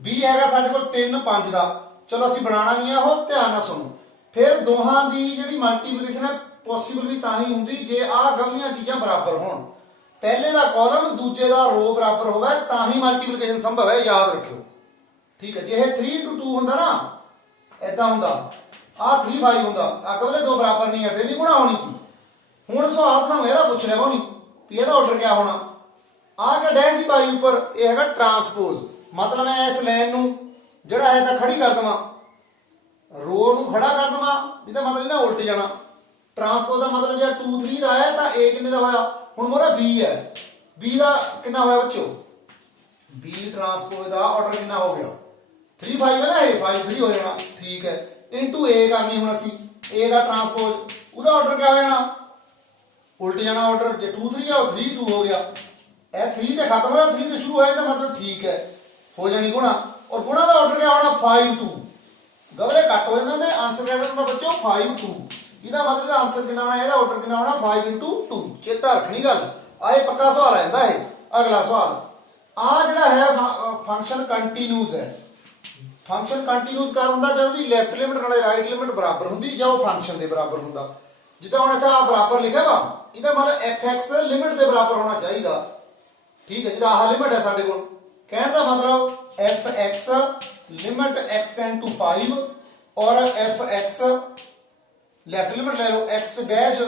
B ਹੈਗਾ ਸਾਡੇ ਕੋਲ 3 5 ਦਾ। ਚਲੋ ਅਸੀਂ ਬਣਾਉਣਾ ਨਹੀਂ ਆ ਉਹ, ਧਿਆਨ ਨਾਲ ਸੁਣੋ। ਫਿਰ ਦੋਹਾਂ ਦੀ ਜਿਹੜੀ ਮਲਟੀਪਲੀਕੇਸ਼ਨ ਹੈ ਪੋਸੀਬਲ ਵੀ ਤਾਂ ਹੀ ਹੁੰਦੀ ਜੇ ਆਹ ਗਵਲੀਆਂ ਚੀਜ਼ਾਂ ਬਰਾਬਰ ਹੋਣ। ਪਹਿਲੇ ਦਾ ਕਾਲਮ ਦੂਜੇ ਦਾ ਰੋ ਬਰਾਬਰ ਹੋਵੇ ਤਾਂ ਹੀ ਮਲਟੀਪਲੀਕੇਸ਼ਨ ਸੰਭਵ ਹੈ, ਯਾਦ ਰੱਖਿਓ। ਠੀਕ ਹੈ, ਜੇ ਇਹ 3 into 2 ਹੁੰਦਾ ਨਾ, ਇਦਾਂ ਹੁੰਦਾ, ਆਹ 3 5 ਹੁੰਦਾ, ਆ ਕਬਲੇ ਦੋ ਬਰਾਬਰ ਨਹੀਂ ਹੈ, ਫਿਰ ਨਹੀਂ ਗੁਣਾ ਹੋਣੀ ਸੀ। ਹੁਣ ਸਵਾਲ ਸਾਨੂੰ ਇਹਦਾ ਪੁੱਛ ਲਿਆ ਕੋਣੀ ਵੀ ਇਹਦਾ ਆਰਡਰ ਕਿਆ ਹੋਣਾ। ਆਹ ਕਿ ਡੈਸ਼ ਦੀ ਪਾਈ ਉੱਪਰ ਇਹ ਹੈਗਾ ਟਰਾਂਸਪੋਜ਼, ਮਤਲਬ ਮੈਂ ਇਸ ਲਾਈਨ ਨੂੰ ਜਿਹੜਾ ਹੈ ਤਾਂ ਖੜੀ ਕਰ ਦੇਵਾਂ, ਰੋ ਨੂੰ ਖੜਾ ਕਰ ਦੇਵਾਂ, ਇਹਦਾ ਮਤਲਬ ਨਾ ਉਲਟ ਜਾਣਾ। ਟਰਾਂਸਪੋਜ਼ ਦਾ ਮਤਲਬ ਜੇ 2 3 ਦਾ ਆਇਆ ਤਾਂ A ਕਿੰਨੇ ਦਾ ਹੋਇਆ, ਹੁਣ ਮੋਰਾ B ਹੈ, B ਦਾ ਕਿੰਨਾ ਹੋਇਆ ਬੱਚੋ, B ਟਰਾਂਸਪੋਜ਼ ਦਾ ਆਰਡਰ ਕਿੰਨਾ ਹੋ ਗਿਆ 3 5 ਹੈ ਨਾ, ਇਹ 5 3 ਹੋ ਜਾਣਾ। ਠੀਕ ਹੈ, ਇਨਟੂ A ਕਰਨੀ ਹੁਣ ਅਸੀਂ, A ਦਾ ਟਰਾਂਸਪੋਜ਼, ਉਹਦਾ ਆਰਡਰ ਕਿਆ ਹੋ ਜਾਣਾ, ਉਲਟ ਜਾਣਾ ਆਰਡਰ। ਜੇ 2 3 ਆ ਉਹ 3 2 ਹੋ ਗਿਆ, ਇਹ 3 ਤੇ ਖਤਮ ਹੋਇਆ, 3 ਤੇ ਸ਼ੁਰੂ ਹੋਇਆ ਤਾਂ ਮਤਲਬ ਠੀਕ ਹੈ, ਹੋ ਜਾਣੀ ਗੁਣਾ। ਔਰ ਗੁਣਾ ਦਾ ਆਰਡਰ ਕਿਆ ਹੋਣਾ 5 2, ਗਵਲੇ ਕੱਟ ਹੋ ਜਾਂਦੇ ਨੇ, ਆਨਸਰ ਕਿਆ ਕਰਨਾ ਬੱਚੋ 5 2। ਇਹਦਾ ਮਤਲਬ ਦਾ ਆਨਸਰ ਕਿੰਨਾ ਹੋਣਾ, ਇਹਦਾ ਆਰਡਰ ਕਿੰਨਾ ਹੋਣਾ 5 into 2। ਚੇਤਾ ਰੱਖਣੀ ਗੱਲ, ਆ ਇਹ ਪੱਕਾ ਸਵਾਲ ਆ ਜਾਂਦਾ ਇਹ। ਅਗਲਾ ਸਵਾਲ, ਆ ਜਿਹੜਾ ਹੈ ਫੰਕਸ਼ਨ ਕੰਟੀਨਿਊਸ ਹੈ। ਫੰਕਸ਼ਨ ਕੰਟੀਨਿਊਸ ਕਰ ਹੁੰਦਾ ਜਦੋਂ ਦੀ ਲੈਫਟ ਲਿਮਿਟ ਨਾਲੇ ਰਾਈਟ ਲਿਮਿਟ ਬਰਾਬਰ ਹੁੰਦੀ ਜਾਂ ਉਹ ਫੰਕਸ਼ਨ ਦੇ ਬਰਾਬਰ ਹੁੰਦਾ। ਜਿੱਦਾਂ ਹੁਣ ਇੱਥੇ ਆ ਬਰਾਬਰ ਲਿਖਿਆ ਵਾ, ਇਹਦਾ ਮਤਲਬ fx ਲਿਮਿਟ ਦੇ ਬਰਾਬਰ ਹੋਣਾ ਚਾਹੀਦਾ। ਠੀਕ ਹੈ, ਜਿਹਦਾ ਆਹ ਲਿਮਿਟ ਹੈ ਸਾਡੇ ਕੋਲ, ਕਹਿਣ ਦਾ ਮਤਲਬ fx limit x tend to 5 ਔਰ fx ਲੈਫਟ ਲਿਮਿਟ ਲੈ ਲਓ x ਡੈਸ਼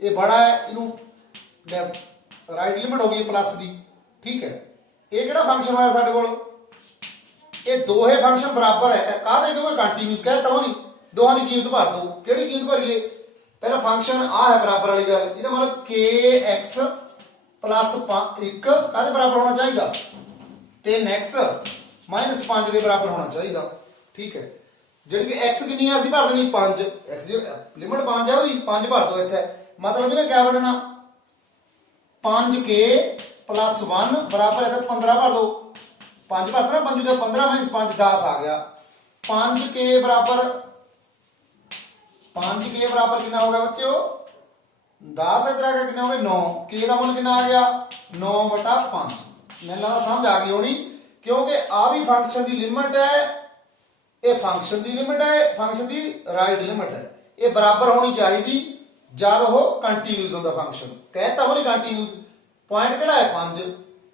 ਇਹ ਬੜਾ ਹੈ, ਇਹਨੂੰ ਰਾਈਟ ਲਿਮਿਟ ਹੋ ਗਈ ਪਲੱਸ ਦੀ। ਠੀਕ ਹੈ, ਇਹ ਕਿਹੜਾ ਫੰਕਸ਼ਨ ਹੋਇਆ ਸਾਡੇ ਕੋਲ, ਇਹ ਦੋਹੇ ਫੰਕਸ਼ਨ ਬਰਾਬਰ ਹੈ। ਕਾਹਦੇ ਕਿਉਂਕਿ ਕੰਟੀਨਿਊਸ ਕਹਿ ਤਾ ਨਹੀਂ, ਦੋਹਾਂ ਦੀ ਕੀਮਤ ਭਰ ਦੋ। ਕਿਹੜੀ ਕੀਮਤ ਭਰੀਏ, ਪਹਿਲਾਂ ਫੰਕਸ਼ਨ ਆ ਹੈ ਬਰਾਬਰ ਵਾਲੀ ਗੱਲ, ਇਹਦਾ ਮਤਲਬ kx plus 1 ਕਾਹਦੇ ਬਰਾਬਰ ਹੋਣਾ ਚਾਹੀਦਾ, 3x minus 5 ਦੇ ਬਰਾਬਰ ਹੋਣਾ ਚਾਹੀਦਾ। ਠੀਕ ਹੈ, ਜਿਹੜੀ ਕਿ x ਕਿੰਨੀ ਆ ਅਸੀਂ ਭਰ ਦੇਣੀ 5, x ਲਿਮਿਟ 5 ਹੈ ਉਹਦੀ 5 ਭਰ ਦੋ ਇੱਥੇ, ਮਤਲਬ ਇਹਦਾ ਕਿਆ ਬਣਨਾ 5k plus 1 ਬਰਾਬਰ ਇੱਥੇ 15 ਭਰ ਦੋ, 5 ਭਰਤਾ ਨਾ, 5 ਦਾ 15 minus 5 10 ਆ ਗਿਆ। 5k ਬਰਾਬਰ ਕਿੰਨਾ ਹੋ ਗਿਆ ਬੱਚਿਓ 10, ਇਧਰ ਆ ਗਿਆ ਕਿੰਨਾ ਹੋ ਗਿਆ 9, k ਦਾ ਮੁੱਲ ਕਿੰਨਾ ਆ ਗਿਆ 9/5। ਮੈਨੂੰ ਲੱਗਦਾ ਸਮਝ ਆ ਗਈ ਹੋਣੀ, ਕਿਉਂਕਿ ਆ ਵੀ ਫੰਕਸ਼ਨ ਦੀ ਲਿਮਿਟ ਹੈ, ਇਹ ਫੰਕਸ਼ਨ ਦੀ ਲਿਮਿਟ ਹੈ, ਫੰਕਸ਼ਨ ਦੀ ਰਾਈਟ ਲਿਮਿਟ ਹੈ, ਇਹ ਬਰਾਬਰ ਹੋਣੀ ਚਾਹੀਦੀ ਜਦ ਉਹ ਕੰਟੀਨਿਊਸ ਹੁੰਦਾ ਫੰਕਸ਼ਨ। ਕਹਿਤਾ ਹੋਣੀ ਕੰਟੀਨਿਊਸ, ਪੁਆਇੰਟ ਕਿਹੜਾ ਹੈ 5,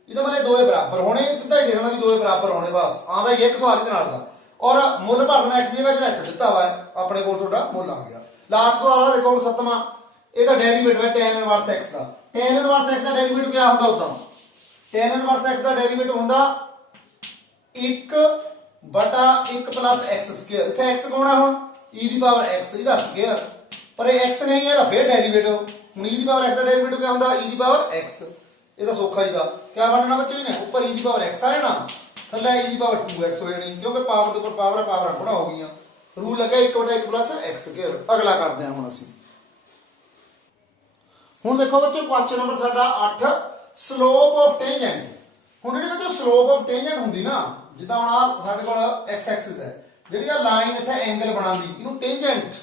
ਇਹਦਾ ਮਤਲਬ ਦੋਵੇਂ ਬਰਾਬਰ ਹੋਣੇ, ਸਿੱਧਾ ਹੀ ਦੇਖਣਾ ਵੀ ਦੋਵੇਂ ਬਰਾਬਰ ਹੋਣੇ, ਬਸ ਆਂਦਾ ਹੀ ਇੱਕ ਸਵਾਲ ਇਹਦੇ ਨਾਲ ਦਾ। ਔਰ ਮੁੱਲ ਭਰਨਾ x ਦੀ ਜਗ੍ਹਾ ਜਿਹੜਾ ਇੱਥੇ ਦਿੱਤਾ ਵਾ ਆਪਣੇ ਕੋਲ ਤੁਹਾਡਾ ਮੁੱਲ ਆ ਗਿਆ। ਲਾਸਟ ਸਵਾਲ ਆ ਦੇਖੋ 7ਵਾਂ, ਇਹਦਾ ਡੈਰੀਵੇਟਿਵ ਹੈ tan ਇਨਵਰਸ x ਦਾ। tan ਇਨਵਰਸ x ਦਾ ਡੈਰੀਵੇਟਿਵ ਕਿਆ ਹੁੰਦਾ ਉਦਾਂ, tan ਇਨਵਰਸ x ਦਾ ਡੈਰੀਵੇਟਿਵ ਹੁੰਦਾ 1/1 plus x ਸਕੁਅਰ। ਇੱਥੇ x ਕੌਣ ਆ ਹੁਣ e ਦੀ ਪਾਵਰ x, ਇਹਦਾ ਸਕੁਅਰ, ਪਰ ਇਹ x ਨਹੀਂ ਹੈ, ਇਹਦਾ ਫੇਰ ਡੈਰੀਵੇਟਿਵ। ਹੁਣ e ਦੀ ਪਾਵਰ x ਦਾ ਡੈਰੀਵੇਟਿਵ ਕਿਆ ਹੁੰਦਾ, e ਦੀ ਪਾਵਰ x, ਇਹਦਾ ਸੌਖਾ ਹੀ ਦਾ ਕਿਆ ਬਣਨਾ ਬੱਚੇ ਨੇ, ਉੱਪਰ e ਦੀ ਪਾਵਰ x ਆ ਜਾਣਾ, ਥੱਲੇ e ਦੀ ਪਾਵਰ 2x ਹੋ ਜਾਣੀ, ਕਿਉਂਕਿ ਪਾਵਰ ਦੇ ਉੱਪਰ ਪਾਵਰ ਗੁਣਾ ਹੋ ਗਈਆਂ। ਰੂਲ ਲੱਗਾ 1/1 plus x ਸਕੁਅਰ। ਅਗਲਾ ਕਰਦੇ ਹਾਂ ਹੁਣ ਅਸੀਂ। ਹੁਣ ਦੇਖੋ ਬੱਚੋ ਕੁਐਸਚਨ ਨੰਬਰ ਸਾਡਾ 8, ਸਲੋਪ ਆਫ ਟੈਂਜੈਂਟ। ਹੁਣ ਜਿਹੜੀ ਬੱਚੋ ਸਲੋਪ ਆਫ ਟੈਂਜੈਂਟ ਹੁੰਦੀ ਨਾ, ਜਿੱਦਾਂ ਹੁਣ ਆ ਸਾਡੇ ਕੋਲ x ਐਕਸਿਸ ਹੈ, ਜਿਹੜੀ ਆ ਲਾਈਨ ਇੱਥੇ ਐਂਗਲ ਬਣਾਉਂਦੀ, ਇਹਨੂੰ ਟੈਂਜੈਂਟ,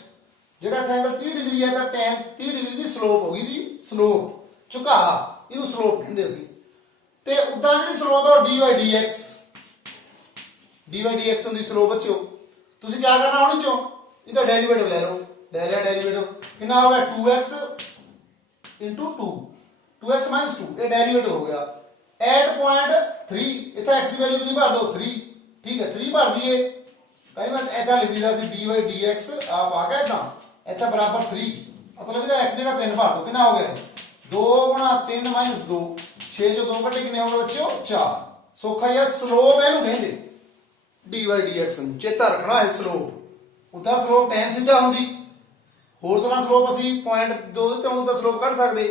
ਜਿਹੜਾ ਇੱਥੇ ਐਂਗਲ 30 ਡਿਗਰੀ ਹੈ ਤਾਂ tan 30 ਡਿਗਰੀ ਦੀ ਸਲੋਪ ਹੋ ਗਈ, ਦੀ ਸਲੋਪ ਝੁਕਾ, ਇਹਨੂੰ ਸਲੋਪ ਕਹਿੰਦੇ ਅਸੀਂ। ਤੇ ਉਦਾਂ ਜਿਹੜੀ ਸਲੋਪ ਹੈ ਉਹ dy/dx ਹੁੰਦੀ ਸਲੋਪ ਬੱਚੋ। ਤੁਸੀਂ ਕੀ ਕਰਨਾ ਹੁਣ ਚੋਂ, ਇਹਦਾ ਡੈਰੀਵੇਟਿਵ ਲੈ ਲਓ, ਲੈ ਲਿਆ ਡੈਰੀਵੇਟਿਵ, ਕਿੰਨਾ ਹੋ ਗਿਆ 2x into 2, 2x minus 2, ਇਹ ਡੈਰੀਵੇਟਿਵ ਹੋ ਗਿਆ। ਐਟ ਪੁਆਇੰਟ 3, ਇੱਥੇ x ਦੀ ਵੈਲਿਊ ਕਿੰਨੀ ਭਰ ਦੋ 3। ਠੀਕ ਹੈ, 3 ਭਰ ਦਈਏ ਤਾਂ ਮੈਂ ਇਦਾਂ ਲਿਖ ਦਿੰਦਾ ਸੀ dy/dx ਆਪ ਆ ਗਿਆ ਇਦਾਂ, ਇੱਥੇ ਬਰਾਬਰ 3, ਮਤਲਬ ਇਹਦਾ x ਜਗ੍ਹਾ 3 ਭਰ ਦੋ, ਕਿੰਨਾ ਹੋ ਗਿਆ 2 × 3 - 2, 6 ਜੋ 2 ਘਟੇ ਕਿੰਨੇ ਹੋ ਗਏ ਬੱਚਿਓ 4। ਸੌਖਾ ਹੀ ਆ, ਸਲੋਪ ਇਹਨੂੰ ਕਹਿੰਦੇ dy/dx ਨੂੰ, ਚੇਤਾ ਰੱਖਣਾ ਹੈ ਸਲੋਪ। ਉਦਾਂ ਸਲੋਪ tan ਥੀਟਾ ਹੁੰਦੀ, ਹੋਰ ਤਰ੍ਹਾਂ ਸਲੋਪ ਅਸੀਂ 0.2 ਤੇ ਹੁਣ ਦਾ ਸਲੋਪ ਕੱਢ ਸਕਦੇ,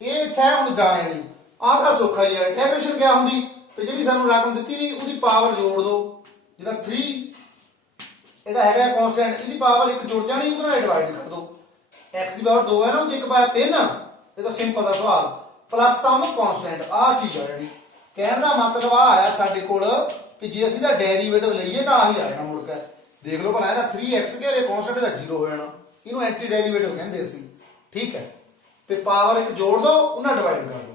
ਇਹ ਇੱਥੇ ਹੁਣ ਦਾ ਜਾਣੀ ਆਹ ਦਾ ਸੌਖਾ ਹੀ ਹੈ। ਇੰਟੈਗ੍ਰੇਸ਼ਨ ਕਿਆ ਹੁੰਦੀ, ਤੇ ਜਿਹੜੀ ਸਾਨੂੰ ਰਕਮ ਦਿੱਤੀ ਨਹੀਂ ਉਹਦੀ ਪਾਵਰ ਜੋੜ ਦੋ, ਜਿੱਦਾਂ 3 ਇਹਦਾ ਹੈਗਾ ਕਨਸਟੈਂਟ, ਇਹਦੀ ਪਾਵਰ 1 ਜੁੜ ਜਾਣੀ, ਉਹਦੇ ਨਾਲ ਡਿਵਾਈਡ ਕਰ ਦੋ। x ਦੀ ਪਾਵਰ 2 ਹੈ ਨਾ, ਉਹ 'ਚ 1 ਪਾਇਆ 3, ਇਹ ਤਾਂ ਸਿੰਪਲ ਦਾ ਸਵਾਲ, ਪਲੱਸ ਸਮ ਕਨਸਟੈਂਟ, ਆਹ ਚੀਜ਼ ਆ ਜਿਹੜੀ। ਕਹਿਣ ਦਾ ਮਤਲਬ ਆ ਆਇਆ ਸਾਡੇ ਕੋਲ ਕਿ ਜੇ ਅਸੀਂ ਦਾ ਡੈਰੀਵੇਟਿਵ ਲਈਏ ਤਾਂ ਆਹੀ ਆ ਜਾਣਾ ਮੁੜ ਕੇ। ਦੇਖ ਲਓ ਭਲਾ ਇਹਦਾ 3x ਘੇਰੇ ਕਨਸਟੈਂਟ ਦਾ 0 ਹੋ ਜਾਣਾ, ਇਹਨੂੰ ਐਂਟੀ ਡੈਰੀਵੇਟਿਵ ਕਹਿੰਦੇ ਅਸੀਂ। ਠੀਕ ਹੈ, ਤੇ ਪਾਵਰ 1 ਜੋੜ ਦੋ, ਉਹਨਾਂ ਡਿਵਾਈਡ ਕਰ ਦੋ।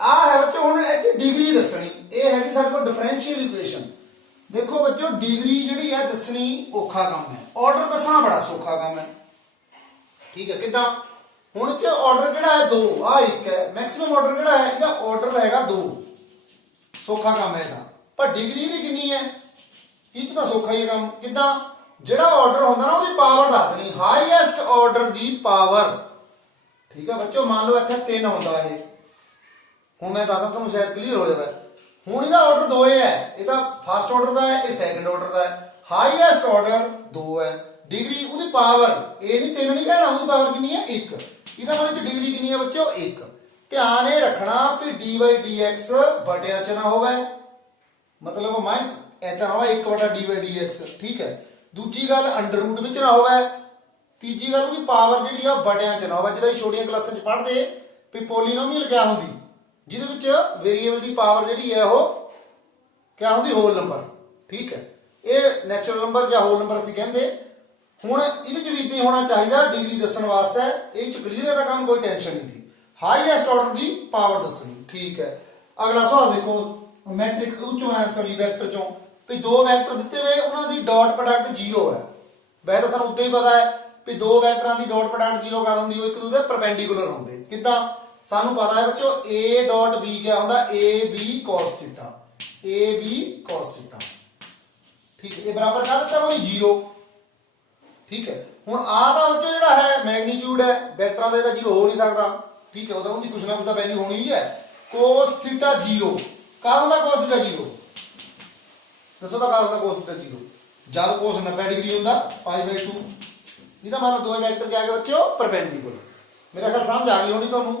ਆਹ ਹੈ ਬੱਚੋ ਹੁਣ ਇਹ ਡਿਗਰੀ ਦੱਸਣੀ, ਇਹ ਹੈਗੀ ਸਾਡੇ ਕੋਲ ਡਿਫਰੈਂਸ਼ੀਅਲ ਇਕੁਏਸ਼ਨ। ਦੇਖੋ ਬੱਚੋ ਡਿਗਰੀ ਜਿਹੜੀ ਹੈ ਦੱਸਣੀ ਔਖਾ ਕੰਮ ਹੈ, ਆਰਡਰ ਦੱਸਣਾ ਬੜਾ ਸੌਖਾ ਕੰਮ ਹੈ। ठीक है किदा हुण च ऑर्डर किहड़ा है 2 आ 1 है मैक्सिमम ऑर्डर किहड़ा है इहदा ऑर्डर हैगा 2 सौखा काम है इहदा पर डिग्री इहदी कितनी है ਇਹ 'ਚ ਤਾਂ ਸੌਖਾ ਹੀ ਹੈ ਕੰਮ ਕਿਦਾਂ ਜਿਹੜਾ ਆਰਡਰ ਹੁੰਦਾ ਨਾ ਉਹਦੀ ਪਾਵਰ ਦੱਸ ਦੇਣੀ ਹਾਈਐਸਟ ਆਰਡਰ ਦੀ ਪਾਵਰ ਠੀਕ ਹੈ ਬੱਚੋ ਮੰਨ ਲਓ ਇੱਥੇ 3 ਹੁੰਦਾ ਇਹ ਹੁਣ ਮੈਂ ਦੱਸਦਾ ਤੁਹਾਨੂੰ ਸ਼ਾਇਦ ਕਲੀਅਰ ਹੋ ਜਾਵੇ ਹੁਣ ਇਹਦਾ ਆਰਡਰ 2 ਹੈ ਇਹਦਾ ਫਸਟ ਆਰਡਰ ਦਾ ਹੈ ਇਹ ਸੈਕੰਡ ਆਰਡਰ ਦਾ ਹੈ ਹਾਈਐਸਟ ਆਰਡਰ 2 ਹੈ डिग्री ਉਹਦੀ ਪਾਵਰ ਇਹ ਨਹੀਂ 3 ਨਹੀਂ ਕਹਿਣਾ ਉਹਦੀ ਪਾਵਰ ਕਿੰਨੀ ਹੈ 1 ਇਹਦਾ ਮਤਲਬ ਕਿ ਡਿਗਰੀ ਕਿੰਨੀ ਹੈ ਬੱਚੋ 1 ਧਿਆਨ ਇਹ ਰੱਖਣਾ ਵੀ dy/dx ਬਟਿਆਂ ਚ ਨਾ ਹੋਵੇ मतलब माइन ऐसा ना हो 1/d/dx ठीक है दूजी गल अंडर रूट विच ना होवे तीजी गल उसकी पावर जिहड़ी आ बटियां च ना होवे जिहदा छोटियां क्लासां च पढ़दे भी पोलीनोमियल क्या हुंदी जिहदे विच वेरीएबल दी पावर जिहड़ी है वो क्या हुंदी होल नंबर ठीक है ये नैचुरल नंबर या होल नंबर ਅਸੀਂ ਕਹਿੰਦੇ ਹੁਣ ਇਹਦੇ ਚ ਵੀ ਇਦਾਂ ਹੋਣਾ ਚਾਹੀਦਾ ਡਿਗਰੀ ਦੱਸਣ ਵਾਸਤੇ ਇਹ ਚ ਕਲੀਅਰ ਦਾ ਕੰਮ ਕੋਈ ਟੈਨਸ਼ਨ ਨਹੀਂ ਥੀ ਹਾਈਐਸਟ ਆਰਡਰ ਦੀ ਪਾਵਰ ਦੱਸਣੀ ਠੀਕ ਹੈ ਅਗਲਾ ਸਵਾਲ ਦੇਖੋ मैट्रिक्स चो है सॉरी वेक्टर चो भी दो वैक्टर दिते हुए उन्होंने डॉट प्रोडक्ट 0 है वैसे तो सानू उद्दां ही पता है भी दो वैक्टरां दी डॉट प्रोडक्ट 0 कर हुंदी एक दूसरे परपेंडिकुलर होंदे किदां सानू पता है बच्चों a डॉट b क्या होंदा a b cos थीटा ठीक है ये बराबर कर दिता वो 0 ठीक है हुण आ दा बच्चों जिहड़ा है मैग्नीट्यूड है वैक्टरां दा 0 हो नहीं सकता ठीक है उहदी कुछ ना कुछ दा वैल्यू होनी ही है cos थीटा 0 का होंदा cos थीटा 0 दसो दा का होंदा cos थीटा 0 जब cos 90 डिग्री होंदा π/2 ਇਹਦਾ मतलब दो वेक्टर क्या आ गए बच्चों परपेंडिकुलर मेरा ख्याल समझ आ गई होनी ਤੁਹਾਨੂੰ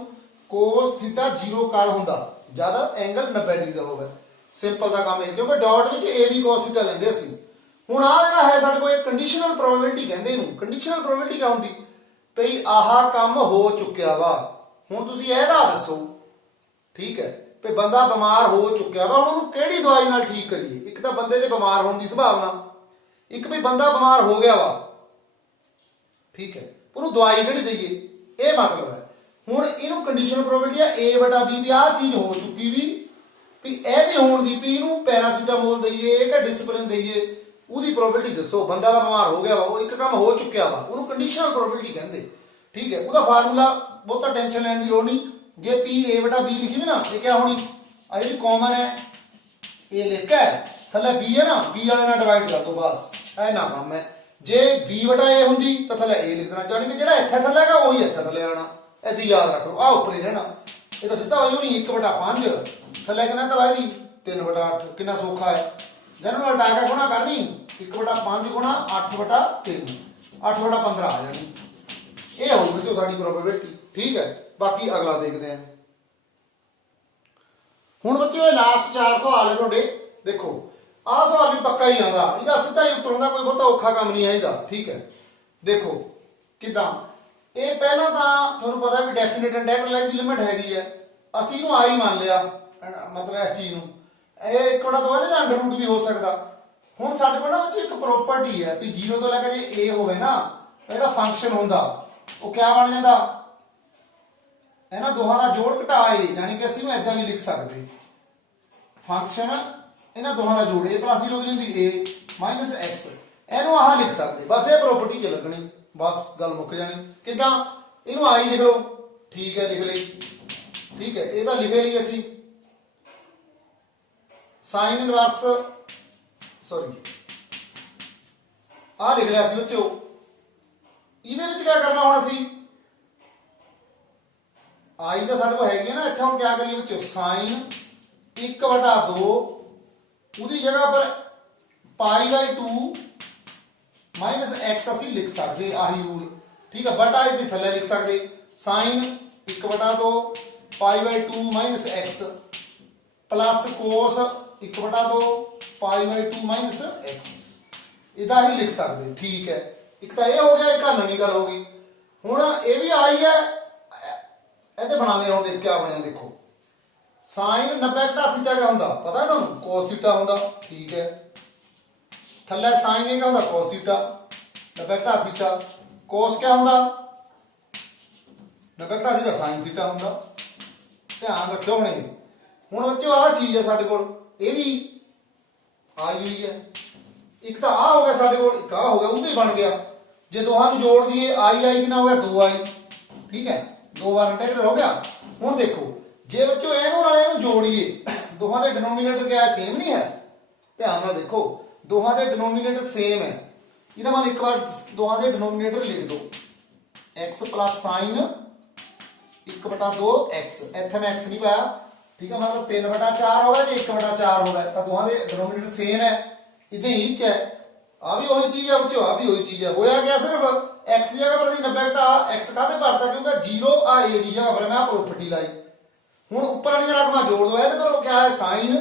cos थीटा 0 का होंदा जब एंगल 90 डिग्री ਦਾ ਹੋਵੇ ਸਿੰਪਲ ਦਾ ਕੰਮ ਹੈ ਕਿਉਂਕਿ ਡਾਟ ਵਿੱਚ a ਵੀ cos थीटा ਲੈਂਦੇ ਅਸੀਂ ਹੁਣ ਆ ਜਿਹੜਾ ਹੈ ਸਾਡੇ ਕੋਲ ਇੱਕ ਕੰਡੀਸ਼ਨਲ ਪ੍ਰੋਬੇਬਿਲਿਟੀ ਕਹਿੰਦੇ ਇਹਨੂੰ ਕੰਡੀਸ਼ਨਲ ਪ੍ਰੋਬੇਬਿਲਿਟੀ ਕੀ ਹੁੰਦੀ ਭਈ ਆਹ ਕੰਮ ਹੋ ਚੁੱਕਿਆ ਵਾ ਹੁਣ ਤੁਸੀਂ ਇਹਦਾ ਦੱਸੋ ਠੀਕ ਹੈ ਵੀ ਬੰਦਾ ਬਿਮਾਰ ਹੋ ਚੁੱਕਿਆ ਵਾ ਹੁਣ ਉਹਨੂੰ ਕਿਹੜੀ ਦਵਾਈ ਨਾਲ ਠੀਕ ਕਰੀਏ ਇੱਕ ਤਾਂ ਬੰਦੇ ਦੇ ਬਿਮਾਰ ਹੋਣ ਦੀ ਸੰਭਾਵਨਾ ਇੱਕ ਵੀ ਬੰਦਾ ਬਿਮਾਰ ਹੋ ਗਿਆ ਵਾ ਠੀਕ ਹੈ ਉਹਨੂੰ ਦਵਾਈ ਕਿਹੜੀ ਦਈਏ ਇਹ ਮਤਲਬ ਹੈ ਹੁਣ ਇਹਨੂੰ ਕੰਡੀਸ਼ਨਲ ਪ੍ਰੋਬੇਬਿਲਿਟੀ ਆ a/b ਵੀ ਆਹ ਚੀਜ਼ ਹੋ ਚੁੱਕੀ ਵੀ ਇਹਦੇ ਹੋਣ ਦੀ ਵੀ ਇਹਨੂੰ ਪੈਰਾਸੀਟਾਮੋਲ ਦਈਏ ਕਿ ਡਿਸਪਲਿਨ ਦਈਏ ਉਹਦੀ ਪ੍ਰੋਬੇਬਿਲਿਟੀ ਦੱਸੋ ਬੰਦਾ ਦਾ ਬਿਮਾਰ ਹੋ ਗਿਆ ਵਾ ਉਹ ਇੱਕ ਕੰਮ ਹੋ ਚੁੱਕਿਆ ਵਾ ਉਹਨੂੰ ਕੰਡੀਸ਼ਨਲ ਪ੍ਰੋਬੇਬਿਲਿਟੀ ਕਹਿੰਦੇ ਠੀਕ ਹੈ ਉਹਦਾ ਫਾਰਮੂਲਾ ਬਹੁਤਾ ਟੈਨਸ਼ਨ ਲੈਣ ਦੀ ਲੋੜ ਨਹੀਂ जे p a/b लिखी भी ना ये क्या होनी आ जी कॉमन है a लिखा है थले b है ना b वाले ना डिवाइड कर दो बस ऐ ना काम है जे b/a हुंदी तो थले a लिख देना जानी कि जेड़ा इत्थे थले हैगा वही इत्थे थले आना इदी याद रख लो आ ऊपर ही रहना ये तो दिता होई होनी 1/5 थले कितना दवाई दी 3/8 कितना सौखा है जन उल्टा के गुणा करनी 1/5 गुणा 8/3 8/15 आ जानी ये होई बच्चों साडी प्रोबेबिलिटी ठीक है बाकी अगला देखते हैं हुण बच्चों लास्ट 4 सवाल है तुहाडे देखो आ सवाल भी पक्का ही आंदा इहदा सीधा ही उत्तर दा कोई बहुता औखा काम नहीं है इहदा ठीक है देखो किदां ये पहला तां तुहानूं पता भी डेफिनेट इंटीग्रल दी लिमिट हैगी है ਅਸੀਂ ਇਹਨੂੰ i मान लिया मतलब इस चीज ਨੂੰ ਇਹ 1/2 ਤੋਂ ਬਾਅਦ ਅੰਡਰ रूट भी हो सकदा ਹੁਣ ਸਾਡੇ ਕੋਲ ਨਾ ਬੱਚੇ ਇੱਕ ਪ੍ਰੋਪਰਟੀ ਹੈ ਵੀ 0 ਤੋਂ ਲੈ ਕੇ ਜੇ a ਹੋਵੇ ਨਾ ਤਾਂ ਜਿਹੜਾ ਫੰਕਸ਼ਨ ਹੁੰਦਾ ਉਹ ਕਿਆ ਬਣ ਜਾਂਦਾ ਇਹਨਾਂ ਦੋਹਾਂ ਦਾ ਜੋੜ ਘਟਾ a ਯਾਨੀ ਕਿ ਅਸੀਂ ਨੂੰ ਇਦਾਂ ਵੀ ਲਿਖ ਸਕਦੇ ਫੰਕਸ਼ਨ ਇਹਨਾਂ ਦੋਹਾਂ ਦਾ ਜੋੜ a + 0 ਕੀ ਹੁੰਦੀ a - x ਇਹਨੂੰ ਆਹ ਲਿਖ ਸਕਦੇ ਬਸ ਇਹ ਪ੍ਰੋਪਰਟੀ ਚ ਲੱਗਣੀ ਬਸ ਗੱਲ ਮੁੱਕ ਜਾਣੀ ਕਿਦਾਂ ਇਹਨੂੰ i ਲਿਖ ਲਓ ਠੀਕ ਹੈ ਲਿਖ ਲਈ ਠੀਕ ਹੈ ਇਹਦਾ ਲਿਖੇ ਲਈ ਅਸੀਂ sin ਇਨਵਰਸ ਸੌਰੀ ਆ ਲਿਖ ਲਿਆ ਸੀ ਬੱਚੋ ਇਹਦੇ ਵਿੱਚ ਕੀ ਕਰਨਾ ਹੁਣ ਅਸੀਂ आई तो साढ़े को हैगी है ना इत्थे हम क्या करिए बच्चों sin 1/2 उदी जगह पर π/2 - x ਅਸੀਂ ਲਿਖ ਸਕਦੇ ਆਹੀ ਰੂਲ ਠੀਕ ਹੈ ਬਟਾ ਇਹਦੇ ਥੱਲੇ ਲਿਖ ਸਕਦੇ sin 1/2 π/2 - x plus cos 1/2 π/2 - x ਇਹਦਾ ਹੀ ਲਿਖ ਸਕਦੇ ਠੀਕ ਹੈ ਇੱਕ ਤਾਂ ਇਹ ਹੋ ਗਿਆ ਇੱਕ ਨਵੀਂ ਗੱਲ ਹੋ ਗਈ ਹੁਣ ਇਹ ਵੀ ਆਈ ਹੈ ਇਹਦੇ ਬਣਾਉਂਦੇ ਹੁਣ ਦੇਖ क्या ਬਣਿਆ ਦੇਖੋ sin 90 ਘਟਾ ਥੀਟਾ क्या ਹੁੰਦਾ ਪਤਾ ਹੈ ਤੁਹਾਨੂੰ cos ਥੀਟਾ ਹੁੰਦਾ ਠੀਕ ਹੈ ਥੱਲੇ sin ਇਹ क्या ਹੁੰਦਾ cos ਥੀਟਾ 90 ਘਟਾ ਥੀਟਾ cos क्या ਹੁੰਦਾ 90 ਘਟਾ ਥੀਟਾ sin ਥੀਟਾ ਹੁੰਦਾ ਧਿਆਨ ਰੱਖਿਓ ਹੁਣ ਬੱਚਿਓ ਆਹ ਚੀਜ਼ ਹੈ ਸਾਡੇ ਕੋਲ ਇਹ ਵੀ ਆਈ ਹੋਈ ਹੈ ਇੱਕ ਤਾਂ ਆ ਹੋ ਗਿਆ ਸਾਡੇ ਕੋਲ ਇੱਕ ਆ ਹੋ ਗਿਆ ਉਹਦੇ ਬਣ ਗਿਆ जे दोहां नूं जोड़ दिए आई आई कितना हो गया 2i, ठीक है, 2 बार इंटीग्रल हो गया। हुण देखो जे बच्चों इहनूं नाल इहनूं जोड़िए दोहां दे डिनोमीनेटर क्या है सेम नहीं है, ध्यान नाल देखो दोहां दे डिनोमीनेटर सेम है, ਇਹਦਾ मतलब एक बार दोहां दे डिनोमीनेटर लिख दो x प्लस साइन 1/2 x, ਇੱਥੇ मैं x नहीं पाया, ठीक है, मतलब 3/4 हो गया जे 1/4 हो गया, तो दोहां दे डिनोमीनेटर सेम है, इतने ही है, आ भी वही चीज है बच्चों, आ भी वही चीज है। होया क्या सिर्फ x की जगह पर ਅਸੀਂ 90 घटा x काते भरता क्योंकि 0 आ a की जगह पर मैं प्रॉपर्टी लाई। हुण ऊपर वाली रकमा जोड़ दो, ਇਹਦੇ पर क्या है साइन